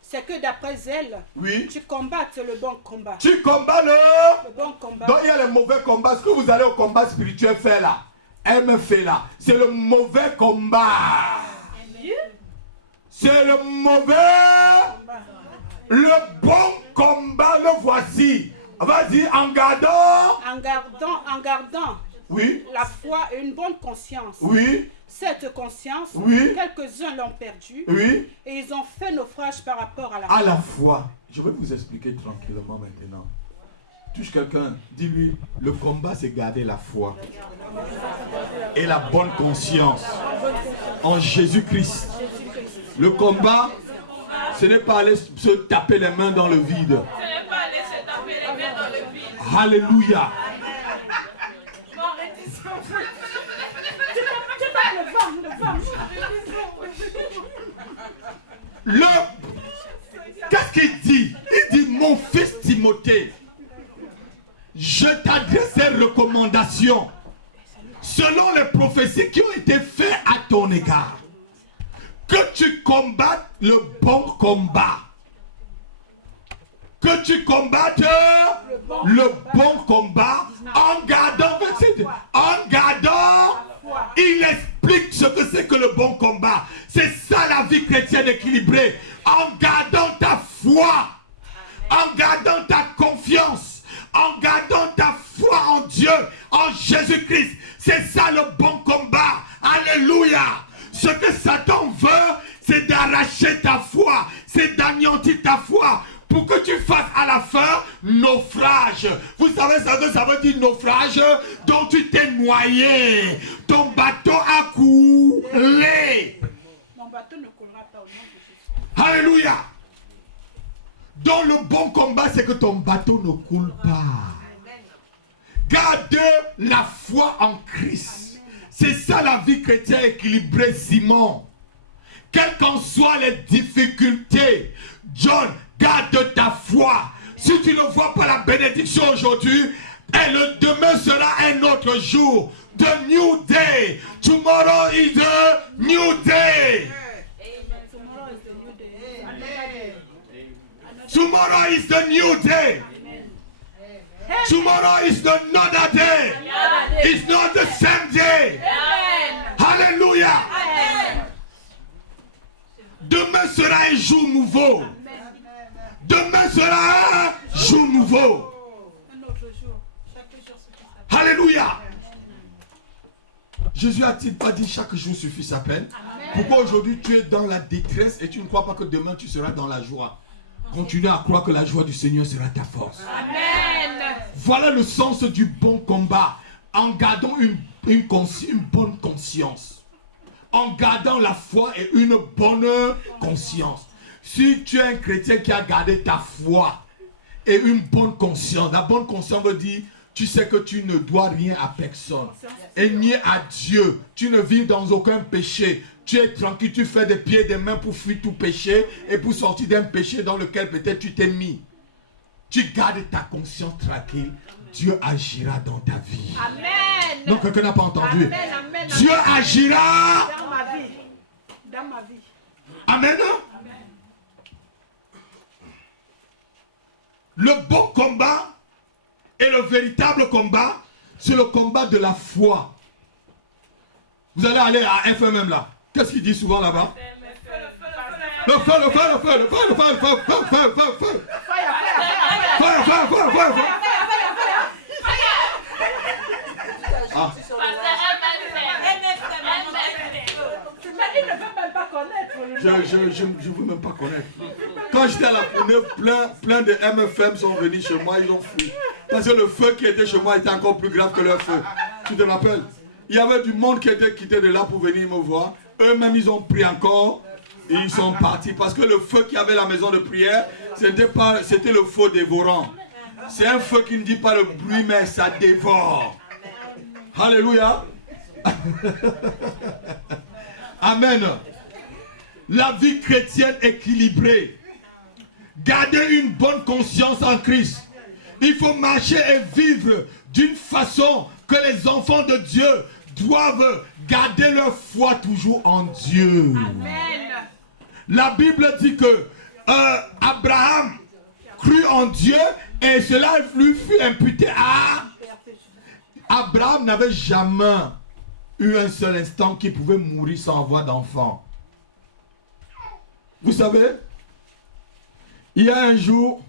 c'est que d'après elles, tu combattes le bon combat. Tu combats le bon combat. Donc il y a le mauvais combat. Ce que vous allez au combat spirituel faire là, elle me fait là, c'est le mauvais combat. C'est le mauvais. Le bon combat, le voici. Vas-y, en gardant. En gardant. Oui. La foi et une bonne conscience. Oui. Cette conscience, Oui. quelques-uns l'ont perdue. Oui. Et ils ont fait naufrage par rapport à la À foi. la foi. Je vais vous expliquer tranquillement maintenant. Touche quelqu'un, dis-lui, le combat c'est garder la foi et la bonne conscience en Jésus-Christ. Le combat, ce n'est pas aller se taper les mains dans le vide. Alléluia. Qu'est-ce qu'il dit? Il dit, mon fils Timothée, je t'adresse ces recommandations selon les prophéties qui ont été faites à ton égard. Que tu combattes le bon combat. Que tu combattes le bon combat en gardant, il explique ce que c'est que le bon combat. C'est ça la vie chrétienne équilibrée. En gardant ta foi, en gardant ta confiance, en gardant ta foi en Dieu, en Jésus-Christ. C'est ça le bon combat. Alléluia. Ce que Satan veut, c'est d'arracher ta foi, c'est d'anéantir ta foi, pour que tu fasses à la fin naufrage. Vous savez ce que ça veut dire naufrage? Donc tu t'es noyé. Ton bateau a coulé. Mon bateau ne coulera pas au nom de Jésus. Alléluia. Donc le bon combat, c'est que ton bateau ne coule pas. Garde la foi en Christ. C'est ça la vie chrétienne équilibrée, Simon. Quelles qu'en soient les difficultés, John, garde ta foi. Si tu ne vois pas la bénédiction aujourd'hui, et le demain sera un autre jour. The new day. Tomorrow is a new day. Tomorrow is the new day. Tomorrow is another day. It's not the same day. Hallelujah. Demain sera un jour nouveau. Demain sera un jour nouveau. Alléluia. Jésus a-t-il pas dit chaque jour suffit sa peine? Pourquoi aujourd'hui tu es dans la détresse et tu ne crois pas que demain tu seras dans la joie? Continue à croire que la joie du Seigneur sera ta force. Amen. Voilà le sens du bon combat. En gardant une bonne conscience. En gardant la foi et une bonne conscience. Si tu es un chrétien qui a gardé ta foi et une bonne conscience, la bonne conscience veut dire tu sais que tu ne dois rien à personne et ni à Dieu. Tu ne vis dans aucun péché. Tu es tranquille, tu fais des pieds et des mains pour fuir tout péché et pour sortir d'un péché dans lequel peut-être tu t'es mis. Tu gardes ta conscience tranquille. Dieu agira dans ta vie. Amen. Donc quelqu'un n'a pas entendu. Amen, amen, Dieu amen. agira Dans ma vie. Dans ma vie. Amen. Le bon combat et le véritable combat, c'est le combat de la foi. Vous allez aller à FMM là. Qu'est-ce qu'il dit souvent là-bas? Le feu, le feu, le feu, le feu, le feu, le feu, le feu, le feu, le feu. Fire, fire, fire, fire, fire. Ah. Il ne veut même pas connaître. Je ne veux même pas connaître. Quand j'étais à la Courneuve, plein de MFM sont venus chez moi, ils ont fui. Parce que le feu qui était chez moi était encore plus grave que leur feu. Tu te rappelles? Il y avait du monde qui était quitté de là pour venir me voir. Eux-mêmes, ils ont pris encore et ils sont partis. Parce que le feu qui avait la maison de prière, c'était le feu dévorant. C'est un feu qui ne dit pas le bruit, mais ça dévore. Alléluia. Amen. La vie chrétienne équilibrée. Gardez une bonne conscience en Christ. Il faut marcher et vivre d'une façon que les enfants de Dieu doivent garder leur foi toujours en Dieu. Amen. La Bible dit que Abraham crut en Dieu et cela lui fut imputé à... Abraham n'avait jamais eu un seul instant qu'il pouvait mourir sans avoir d'enfant. Vous savez, il y a un jour,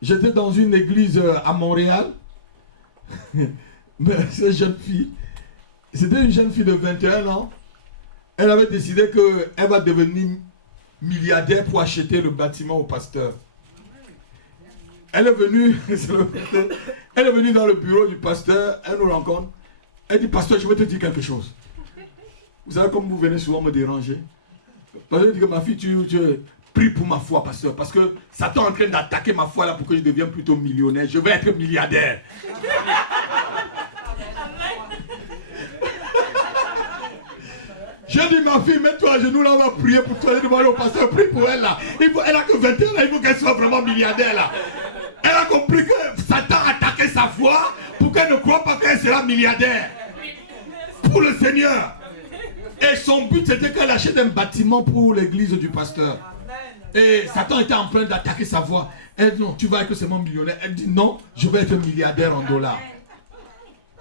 j'étais dans une église à Montréal. Mais cette jeune fille, c'était une jeune fille de 21 ans. Elle avait décidé qu'elle va devenir milliardaire pour acheter le bâtiment au pasteur. Elle est venue, elle est venue dans le bureau du pasteur, elle nous rencontre. Elle dit, pasteur, je veux te dire quelque chose. Vous savez comme vous venez souvent me déranger. Parce que je dis que ma fille, tu prie pour ma foi, pasteur. Parce que Satan est en train d'attaquer ma foi là pour que je devienne plutôt millionnaire. Je vais être milliardaire. J'ai dit, ma fille, mets-toi à genoux là, on va prier pour toi. J'ai demandé au pasteur, prie pour elle là. Elle a que 21 là, il faut qu'elle soit vraiment milliardaire là. Elle a compris que Satan a attaqué sa foi pour qu'elle ne croit pas qu'elle sera milliardaire. Pour le Seigneur. Et son but c'était qu'elle achète un bâtiment pour l'église du pasteur. Et Satan était en train d'attaquer sa foi. Elle dit, non, tu vas être seulement millionnaire. Elle dit, non, je vais être milliardaire en dollars.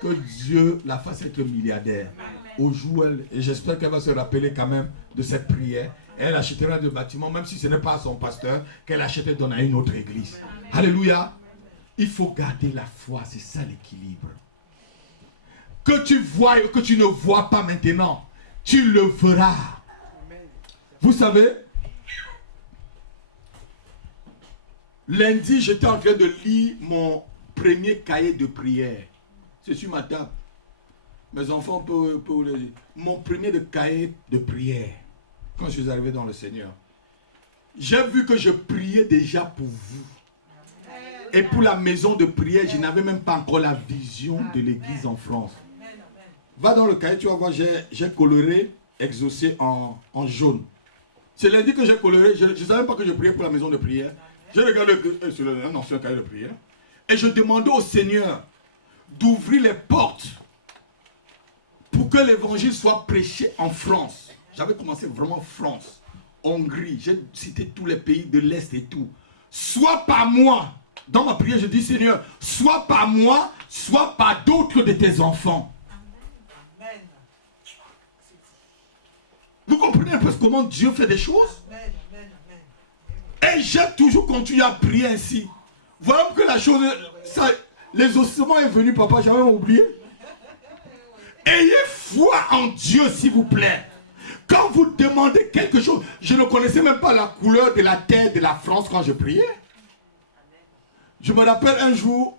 Que Dieu la fasse être milliardaire. Au jour, et j'espère qu'elle va se rappeler quand même de cette prière. Elle achètera le bâtiment, même si ce n'est pas à son pasteur, qu'elle achète dans une autre église. Alléluia. Il faut garder la foi, c'est ça l'équilibre. Que tu vois et que tu ne vois pas maintenant, tu le verras. Vous savez, lundi, j'étais en train de lire mon premier cahier de prière. C'est sur ma table. Mes enfants peuvent le dire. Mon premier cahier de prière, quand je suis arrivé dans le Seigneur. J'ai vu que je priais déjà pour vous. Et pour la maison de prière, je n'avais même pas encore la vision de l'église en France. Va dans le cahier, tu vas voir, j'ai coloré, exaucé en jaune. C'est lundi que j'ai coloré, je ne savais pas que je priais pour la maison de prière. J'ai regardé sur un ancien cahier de prière. Et je demandais au Seigneur d'ouvrir les portes pour que l'évangile soit prêché en France. J'avais commencé vraiment France, Hongrie, j'ai cité tous les pays de l'Est et tout. Soit par moi, dans ma prière je dis Seigneur, soit par moi, soit par d'autres de tes enfants. Amen. Vous comprenez un peu comment Dieu fait des choses? Et j'ai toujours continué à prier ainsi. Voilà que la chose, ça, les ossements est venu, papa, j'avais oublié. Ayez foi en Dieu, s'il vous plaît. Quand vous demandez quelque chose, je ne connaissais même pas la couleur de la terre de la France quand je priais. Je me rappelle un jour,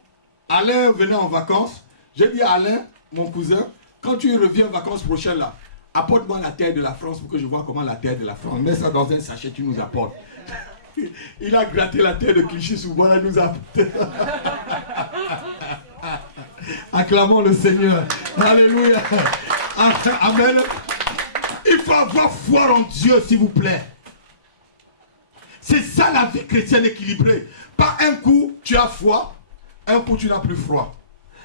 Alain venait en vacances. J'ai dit à Alain, mon cousin, quand tu reviens en vacances prochaines là, apporte-moi la terre de la France pour que je vois comment la terre de la France. Mets ça dans un sachet, tu nous apportes. Il a gratté la terre de Clichy sous bois, il nous a apporté. Acclamons le Seigneur. Alléluia. Amen. Il faut avoir foi en Dieu, s'il vous plaît. C'est ça la vie chrétienne équilibrée. Pas un coup tu as foi, un coup tu n'as plus foi.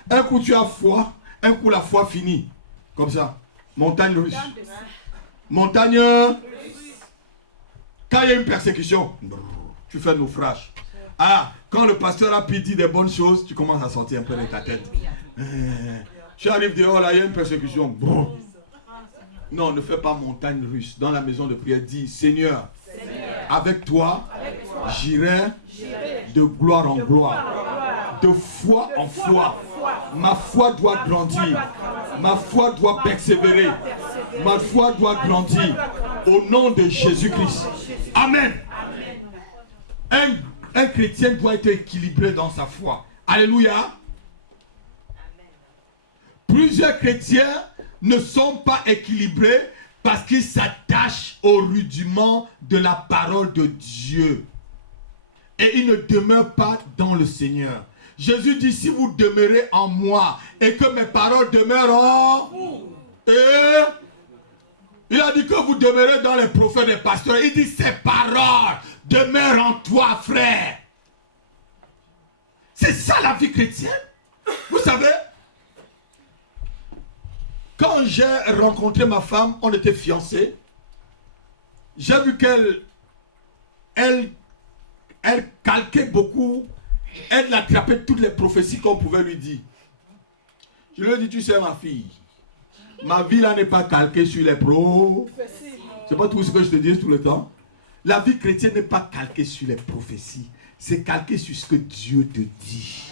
Un coup tu as foi, un coup la foi finit. Comme ça. Montagne russe. Montagne. Quand il y a une persécution, tu fais naufrage. Ah, quand le pasteur a dit des bonnes choses, tu commences à sortir un peu de ta tête. Tu arrives dehors, là, il y a une persécution. Bon. Non, ne fais pas montagne russe. Dans la maison de prière, dis, Seigneur, avec toi, j'irai de gloire en gloire, de foi en foi. Ma foi doit grandir. Ma foi doit persévérer. Ma foi doit grandir. Au nom de Jésus-Christ. Amen. Un chrétien doit être équilibré dans sa foi. Alléluia. Plusieurs chrétiens ne sont pas équilibrés parce qu'ils s'attachent au rudiment de la parole de Dieu. Et ils ne demeurent pas dans le Seigneur. Jésus dit, si vous demeurez en moi et que mes paroles demeurent en vous. Et il a dit que vous demeurez dans les prophètes et pasteurs. Il dit, ces paroles demeurent en toi, frère. C'est ça la vie chrétienne. Vous savez, quand j'ai rencontré ma femme, on était fiancés. J'ai vu qu'elle calquait beaucoup. Elle attrapait toutes les prophéties qu'on pouvait lui dire. Je lui ai dit, tu sais ma fille, ma vie là n'est pas calquée sur les prophéties. C'est pas tout ce que je te dis tout le temps. La vie chrétienne n'est pas calquée sur les prophéties. C'est calqué sur ce que Dieu te dit.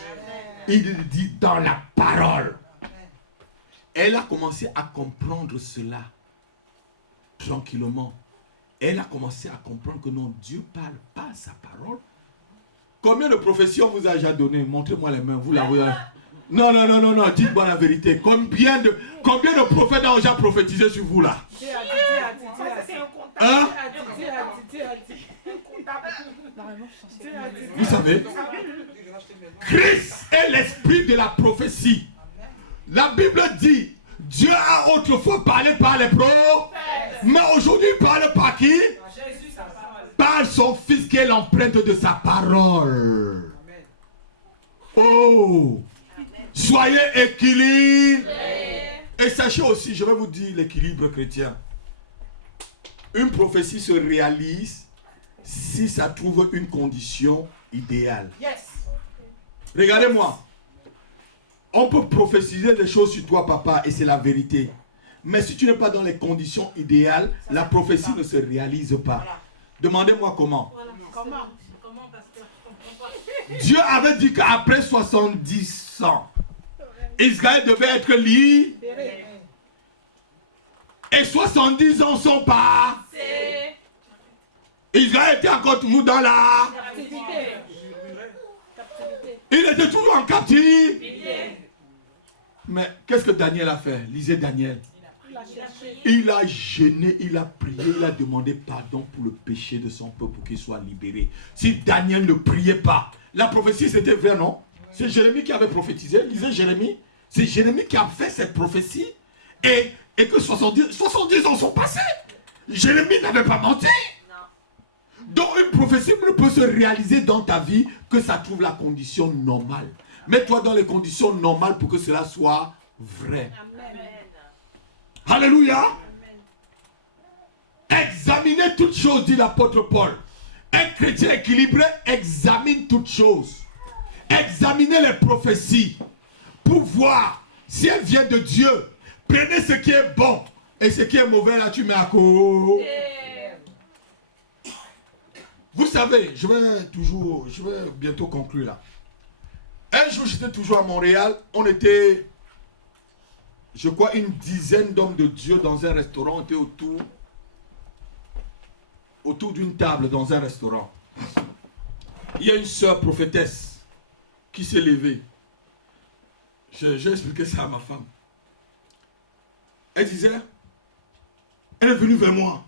Il dit dans la parole. elle a commencé à comprendre cela tranquillement. Elle a commencé à comprendre que non, Dieu parle pas sa parole. Combien de prophéties on vous a déjà donné? Montrez-moi les mains, vous l'avez. Non, dites-moi la vérité. Combien de prophètes ont déjà prophétisé sur vous là? Hein? Vous savez, Christ est l'esprit de la prophétie. La Bible dit, Dieu a autrefois parlé par les prophètes, mais aujourd'hui il parle par qui? Par son Fils qui est l'empreinte de sa parole. Oh! Soyez équilibrés. Et sachez aussi, je vais vous dire l'équilibre chrétien. Une prophétie se réalise si ça trouve une condition idéale. Yes. Regardez-moi. On peut prophétiser des choses sur toi, papa, et c'est la vérité. Mais si tu n'es pas dans les conditions idéales, la prophétie ne se réalise pas. Voilà. Demandez-moi comment. Voilà. Comment, pasteur? Dieu avait dit qu'après 70 ans, Israël devait être libéré. Et 70 ans sont passés. Israël était encore toujours dans la captivité. Il était toujours en captivité. Mais qu'est-ce que Daniel a fait? Lisez Daniel. Il a jeûné, il a prié, il a demandé pardon pour le péché de son peuple pour qu'il soit libéré. Si Daniel ne priait pas, la prophétie c'était vrai, non? C'est Jérémie qui avait prophétisé. Lisez Jérémie. C'est Jérémie qui a fait cette prophétie. Et que 70 ans sont passés. Jérémie n'avait pas menti. Donc une prophétie ne peut se réaliser dans ta vie que ça trouve la condition normale. Mets-toi dans les conditions normales pour que cela soit vrai. Amen. Alléluia. Amen. Examinez toutes choses, dit l'apôtre Paul. Un chrétien équilibré examine toutes choses. Examinez les prophéties pour voir si elles viennent de Dieu. Prenez ce qui est bon et ce qui est mauvais, là tu mets à côté. Vous savez, je vais bientôt conclure là. Un jour, j'étais toujours à Montréal. On était, je crois, une dizaine d'hommes de Dieu dans un restaurant. On était autour d'une table dans un restaurant. Il y a une sœur prophétesse qui s'est levée. J'ai expliqué ça à ma femme. Elle disait, elle est venue vers moi.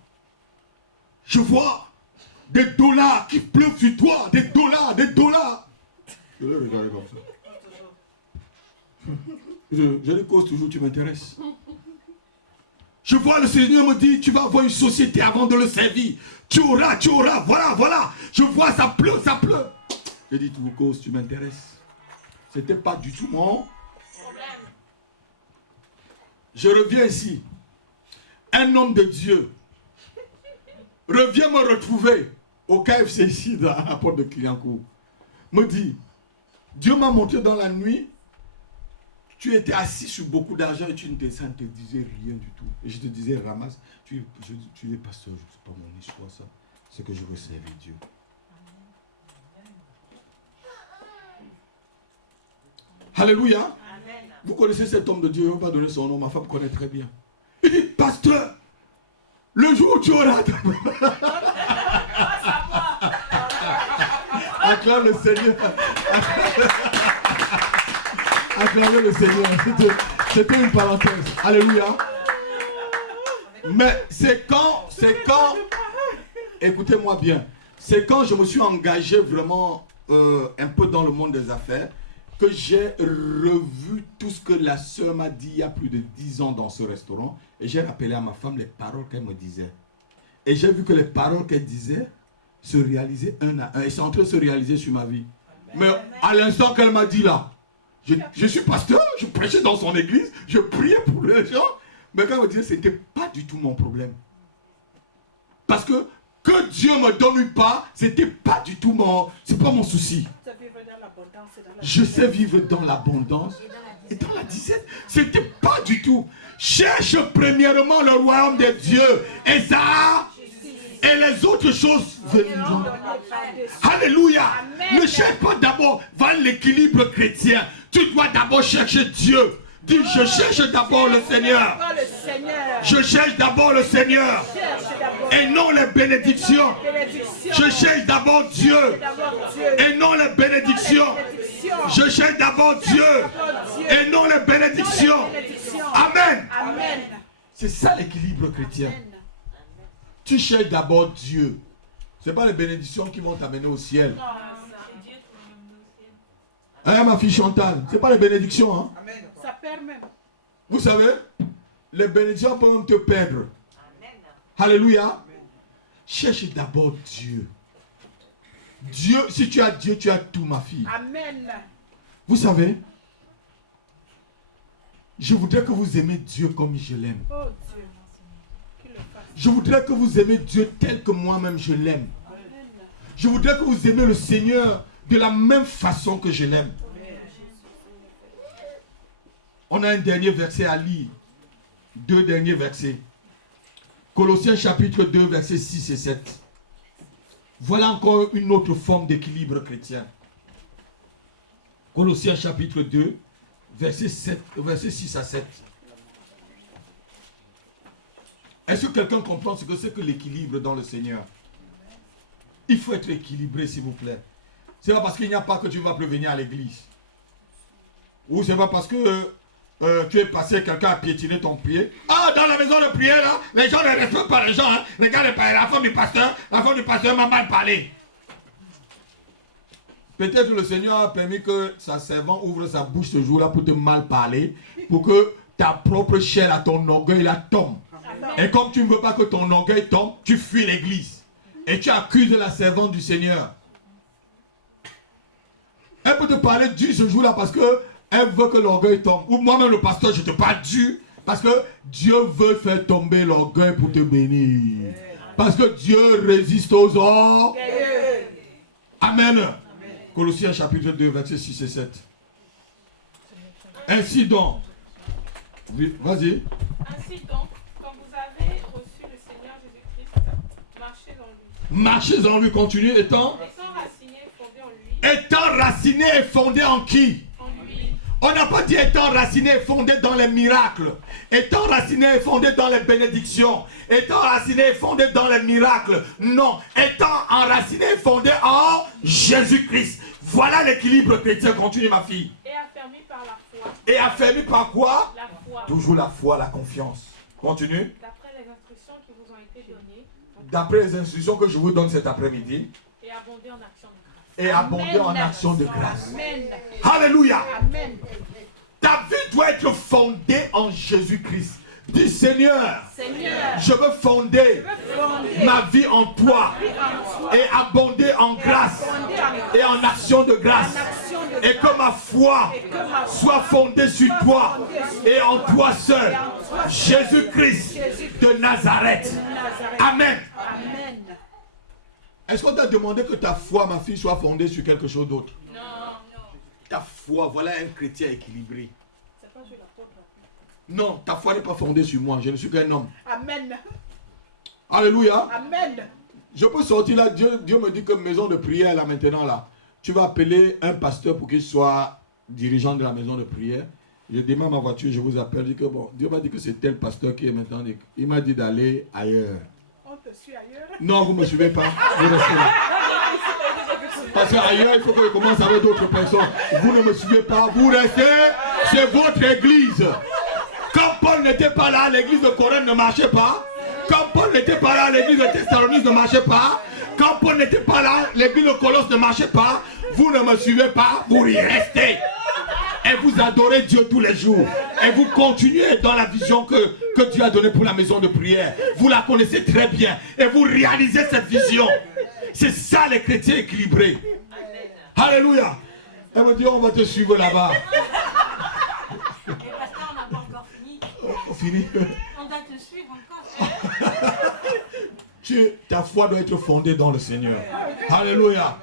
Je vois des dollars qui pleuvent sur toi, des dollars. Je l'ai regardé comme ça. Je les cause toujours, tu m'intéresses. Je vois le Seigneur me dire, tu vas avoir une société avant de le servir. Tu auras, voilà. Je vois, ça pleut. J'ai dit, tu me causes, tu m'intéresses. C'était pas du tout mon problème. Je reviens ici. Un homme de Dieu revient me retrouver au KFC ici, dans la porte de Clignancourt. Me dit, Dieu m'a montré dans la nuit, tu étais assis sur beaucoup d'argent et tu ne te disais rien du tout. Et je te disais, ramasse, tu es pasteur, je ne sais pas mon histoire, ça. C'est que je veux servir Dieu. Alléluia. Amen. Vous connaissez cet homme de Dieu, je ne vais pas donner son nom, ma femme connaît très bien. Il dit, pasteur, le jour où tu auras... Acclame le Seigneur. Acclamez le Seigneur. C'était une parenthèse. Alléluia. Mais c'est quand, écoutez-moi bien, c'est quand je me suis engagé vraiment un peu dans le monde des affaires que j'ai revu tout ce que la sœur m'a dit il y a plus de 10 ans dans ce restaurant. Et j'ai rappelé à ma femme les paroles qu'elle me disait. Et j'ai vu que les paroles qu'elle disait se réalisaient un à un. Et c'est en train de se réaliser sur ma vie. Mais à l'instant qu'elle m'a dit là, je suis pasteur, je prêchais dans son église, je priais pour les gens. Mais quand elle me disait, ce n'était pas du tout mon problème. Parce que Dieu me donne ou pas, c'était pas du tout c'est pas mon souci. Je sais vivre dans l'abondance et dans la disette. C'était pas du tout. Cherche premièrement le royaume de Dieu et ça, et les autres choses viendront. Alléluia. Ne cherche pas d'abord vers l'équilibre chrétien. Tu dois d'abord chercher Dieu. Dis, je cherche d'abord le Seigneur. Je cherche d'abord le Seigneur. Et non les bénédictions. Je cherche d'abord Dieu. Et non les bénédictions. Je cherche d'abord Dieu. Et non les bénédictions. Amen. C'est ça l'équilibre chrétien. Tu cherches d'abord Dieu. Ce n'est pas les bénédictions qui vont t'amener au ciel. Hein, ma fille Chantal, ce n'est pas les bénédictions. Hein? Ça perd même. Vous savez, les bénédictions peuvent même te perdre. Alléluia. Cherche d'abord Dieu. Dieu, si tu as Dieu, tu as tout, ma fille. Amen. Vous savez, je voudrais que vous aimez Dieu comme je l'aime. Oh Dieu. Qu'il le fasse. Je voudrais que vous aimez Dieu tel que moi-même je l'aime. Je voudrais que vous aimez le Seigneur de la même façon que je l'aime. On a un dernier verset à lire. 2 derniers versets. Colossiens chapitre 2, versets 6 et 7. Voilà encore une autre forme d'équilibre chrétien. Colossiens chapitre 2, versets 6 à 7. Est-ce que quelqu'un comprend ce que c'est que l'équilibre dans le Seigneur? Il faut être équilibré, s'il vous plaît. Ce n'est pas parce qu'il n'y a pas que tu vas plus venir à l'église. Ou ce n'est pas parce que tu es passé, quelqu'un a piétiné ton pied. Ah, dans la maison de prière, là, les gens ne respectent pas les gens. Hein. Regarde la femme du pasteur m'a mal parlé. Peut-être le Seigneur a permis que sa servante ouvre sa bouche ce jour-là pour te mal parler, pour que ta propre chair à ton orgueil la tombe. Et comme tu ne veux pas que ton orgueil tombe, tu fuis l'église. Et tu accuses la servante du Seigneur. Elle peut te parler dur ce jour-là parce que elle veut que l'orgueil tombe. Ou moi-même le pasteur, je te parle dur parce que Dieu veut faire tomber l'orgueil pour te bénir. Parce que Dieu résiste aux hommes. Amen. Colossiens chapitre 2, versets 6 et 7. Ainsi donc. Oui, vas-y. Ainsi donc, quand vous avez reçu le Seigneur Jésus-Christ, marchez en lui. Marchez en lui, continue, étant raciné et fondé en lui. Étant raciné et fondé en qui? En lui. On n'a pas dit étant raciné et fondé dans les miracles. Étant raciné et fondé dans les bénédictions. Étant raciné et fondé dans les miracles. Non. Étant enraciné et fondé en Jésus-Christ. Voilà l'équilibre chrétien. Continue, ma fille. Et affermi par la foi. Et affermi par quoi? La foi. Toujours la foi, la confiance. Continue. D'après les instructions qui vous ont été données. D'après les instructions que je vous donne cet après-midi. Et abonder en action de grâce. Et abonder en action de grâce. Amen. Alléluia. Amen. Ta vie doit être fondée en Jésus-Christ. Dis Seigneur, je veux fonder ma vie en toi et abonder en grâce et en action de grâce. Et que ma foi soit fondée sur toi et en toi seul. Jésus-Christ de Nazareth. Amen. Est-ce qu'on t'a demandé que ta foi, ma fille, soit fondée sur quelque chose d'autre? Non. Ta foi, voilà un chrétien équilibré. Non, ta foi n'est pas fondée sur moi. Je ne suis qu'un homme. Amen. Alléluia. Amen. Je peux sortir là. Dieu me dit que maison de prière là maintenant là. Tu vas appeler un pasteur pour qu'il soit dirigeant de la maison de prière. Je démarre ma voiture, je vous appelle. Je dis que bon, Dieu m'a dit que c'est tel pasteur qui est maintenant. Il m'a dit d'aller ailleurs. On te suit ailleurs. Non, vous ne me suivez pas. Vous restez là. Parce qu'ailleurs, il faut que je commence avec d'autres personnes. Vous ne me suivez pas. Vous restez. C'est votre église. Quand Paul n'était pas là, l'église de Corinthe ne marchait pas. Quand Paul n'était pas là, l'église de Thessalonique ne marchait pas. Quand Paul n'était pas là, l'église de Colosse ne marchait pas. Vous ne me suivez pas, vous y restez. Et vous adorez Dieu tous les jours. Et vous continuez dans la vision que Dieu a donnée pour la maison de prière. Vous la connaissez très bien. Et vous réalisez cette vision. C'est ça les chrétiens équilibrés. Alléluia. Elle me dit, on va te suivre là-bas. Et pasteur, on n'a pas encore fini. Fini. On doit te suivre encore. Ta foi doit être fondée dans le Seigneur. Alléluia.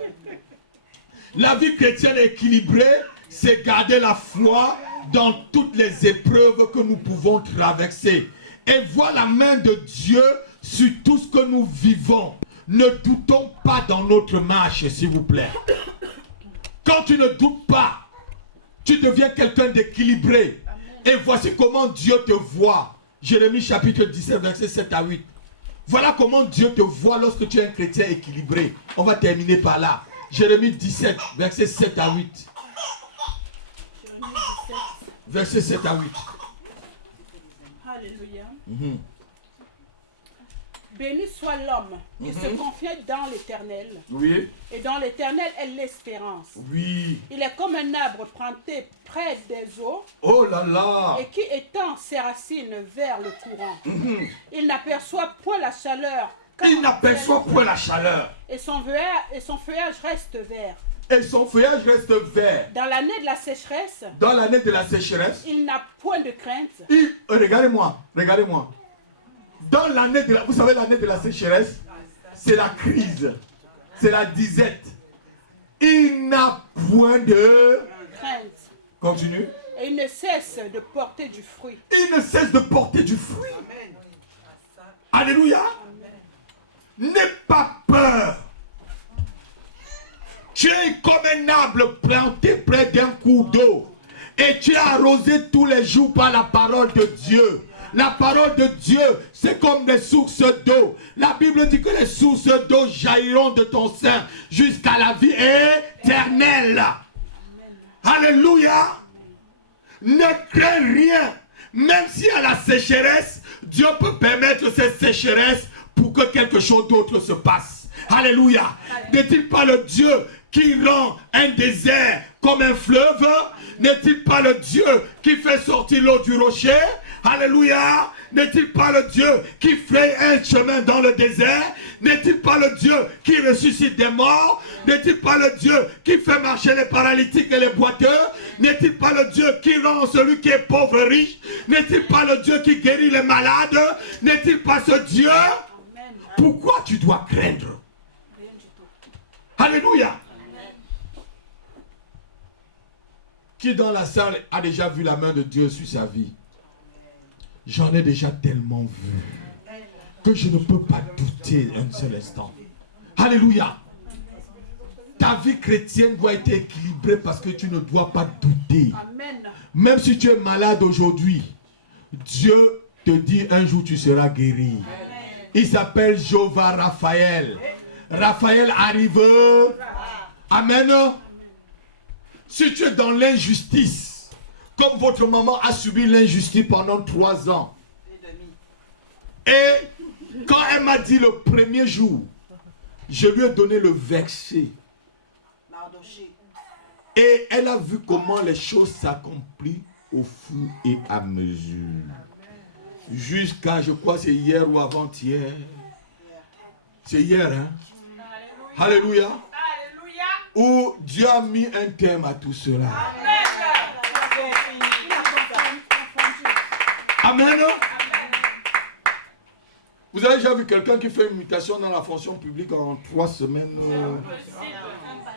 La vie chrétienne équilibrée, c'est garder la foi dans toutes les épreuves que nous pouvons traverser. Et voir la main de Dieu sur tout ce que nous vivons. Ne doutons pas dans notre marche, s'il vous plaît. Quand tu ne doutes pas, tu deviens quelqu'un d'équilibré. Et voici comment Dieu te voit. Jérémie chapitre 17, verset 7 à 8. Voilà comment Dieu te voit lorsque tu es un chrétien équilibré. On va terminer par là. Jérémie 17, verset 7 à 8. Jérémie 17. Verset 7 à 8. Alléluia. Mhm. Béni soit l'homme qui se confie dans l'Éternel. Oui. Et dans l'Éternel est l'espérance. Oui. Il est comme un arbre planté près des eaux Oh là là. et qui étend ses racines vers le courant. Il n'aperçoit point la chaleur. quand Il n'aperçoit point la chaleur. Et son feuillage reste vert. Et son feuillage reste vert. Dans l'année de la sécheresse, Dans l'année de la sécheresse, il n'a point de crainte. regardez-moi, regardez-moi. Dans l'année de la, vous savez, l'année de la sécheresse, c'est la crise, c'est la disette. Il n'a point de Crainte. Continue. Et il ne cesse de porter du fruit. Il ne cesse de porter du fruit. Alléluia. N'aie pas peur. Tu es comme un arbre planté près d'un cours d'eau. Et tu es arrosé tous les jours par la parole de Dieu. La parole de Dieu, c'est comme des sources d'eau. La Bible dit que les sources d'eau jailliront de ton sein jusqu'à la vie éternelle. Alléluia. Ne crains rien. Même si à la sécheresse, Dieu peut permettre cette sécheresse pour que quelque chose d'autre se passe. Alléluia. N'est-il pas le Dieu qui rend un désert comme un fleuve? N'est-il pas le Dieu qui fait sortir l'eau du rocher? Alléluia. N'est-il pas le Dieu qui fait un chemin dans le désert? N'est-il pas le Dieu qui ressuscite des morts? N'est-il pas le Dieu qui fait marcher les paralytiques et les boiteux? N'est-il pas le Dieu qui rend celui qui est pauvre riche? N'est-il pas le Dieu qui guérit les malades? N'est-il pas ce Dieu? Pourquoi tu dois craindre? Alléluia. Qui dans la salle a déjà vu la main de Dieu sur sa vie? J'en ai déjà tellement vu que je ne peux pas douter un seul instant. Alléluia. Ta vie chrétienne doit être équilibrée parce que tu ne dois pas douter. Amen. Même si tu es malade aujourd'hui, Dieu te dit un jour tu seras guéri. Il s'appelle Jéhovah Raphaël. Raphaël arrive. Amen. Si tu es dans l'injustice, comme votre maman a subi l'injustice pendant 3 ans, et quand elle m'a dit le premier jour, je lui ai donné le verset. Et elle a vu comment les choses s'accomplissent au fur et à mesure. Jusqu'à, je crois, c'est hier ou avant-hier. C'est hier, hein? Alléluia. Alléluia. Où Dieu a mis un terme à tout cela. Amen. Amen. Vous avez déjà vu quelqu'un qui fait une mutation dans la fonction publique en 3 semaines?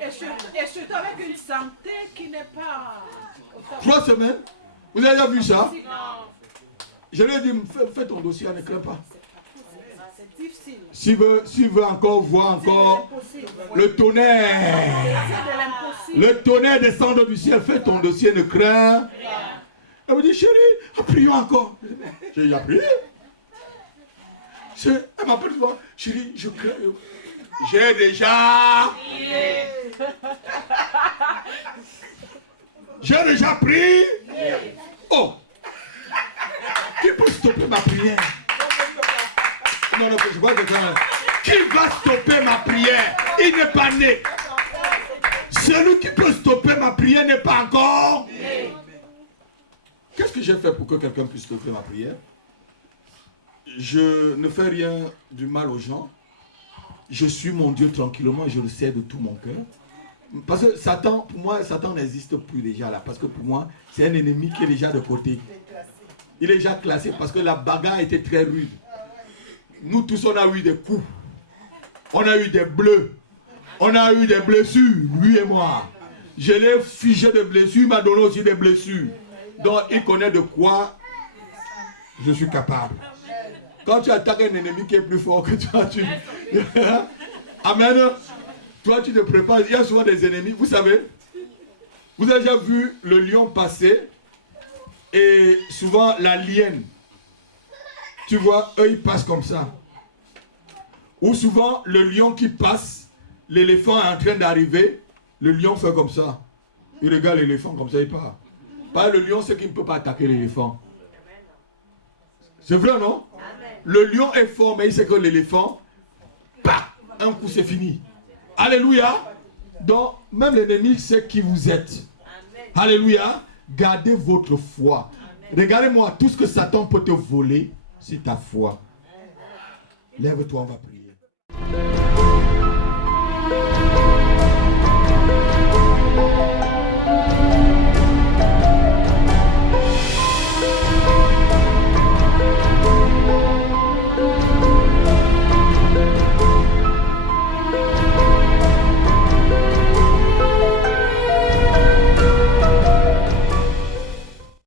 Et surtout avec une santé qui n'est pas... 3 semaines? Vous avez déjà vu ça? Non. Je lui ai dit, fais ton dossier, ne crains pas. C'est difficile. S'il veut encore voir encore le tonnerre, C'est de l'impossible. le tonnerre descendre du ciel, fais ton dossier, ne crains. Elle me dit, chérie, prions encore. J'ai déjà prié. Elle m'appelle souvent, chérie, je crains. J'ai déjà. J'ai déjà prié. Oh. Qui peut stopper ma prière? Non, non, je vois quelqu'un. Qui va stopper ma prière? Il n'est pas né. Celui qui peut stopper ma prière n'est pas encore. Qu'est-ce que j'ai fait pour que quelqu'un puisse stopper ma prière? Je ne fais rien du mal aux gens. Je suis mon Dieu tranquillement et je le sais de tout mon cœur. Parce que Satan, pour moi, Satan n'existe plus déjà là. Parce que pour moi, c'est un ennemi qui est déjà de côté. Il est déjà classé parce que la bagarre était très rude. Nous tous, on a eu des coups. On a eu des bleus. On a eu des blessures, lui et moi. Je l'ai figé de blessures, il m'a donné aussi des blessures. Donc, il connaît de quoi je suis capable. Quand tu attaques un ennemi qui est plus fort que toi, tu... Amen. Toi, tu te prépares. Il y a souvent des ennemis. Vous savez, vous avez déjà vu le lion passer Et souvent, la lienne, tu vois, eux, ils passent comme ça. Ou souvent, le lion qui passe, l'éléphant est en train d'arriver, le lion fait comme ça. Il regarde l'éléphant comme ça, il part. Pas le lion, c'est qu'il ne peut pas attaquer l'éléphant. C'est vrai, non? Le lion est fort, mais il sait que l'éléphant, bah, un coup, c'est fini. Alléluia. Donc, même l'ennemi sait qui vous êtes. Alléluia. Gardez votre foi. Regardez-moi, tout ce que Satan peut te voler, c'est ta foi. Lève-toi, on va prier.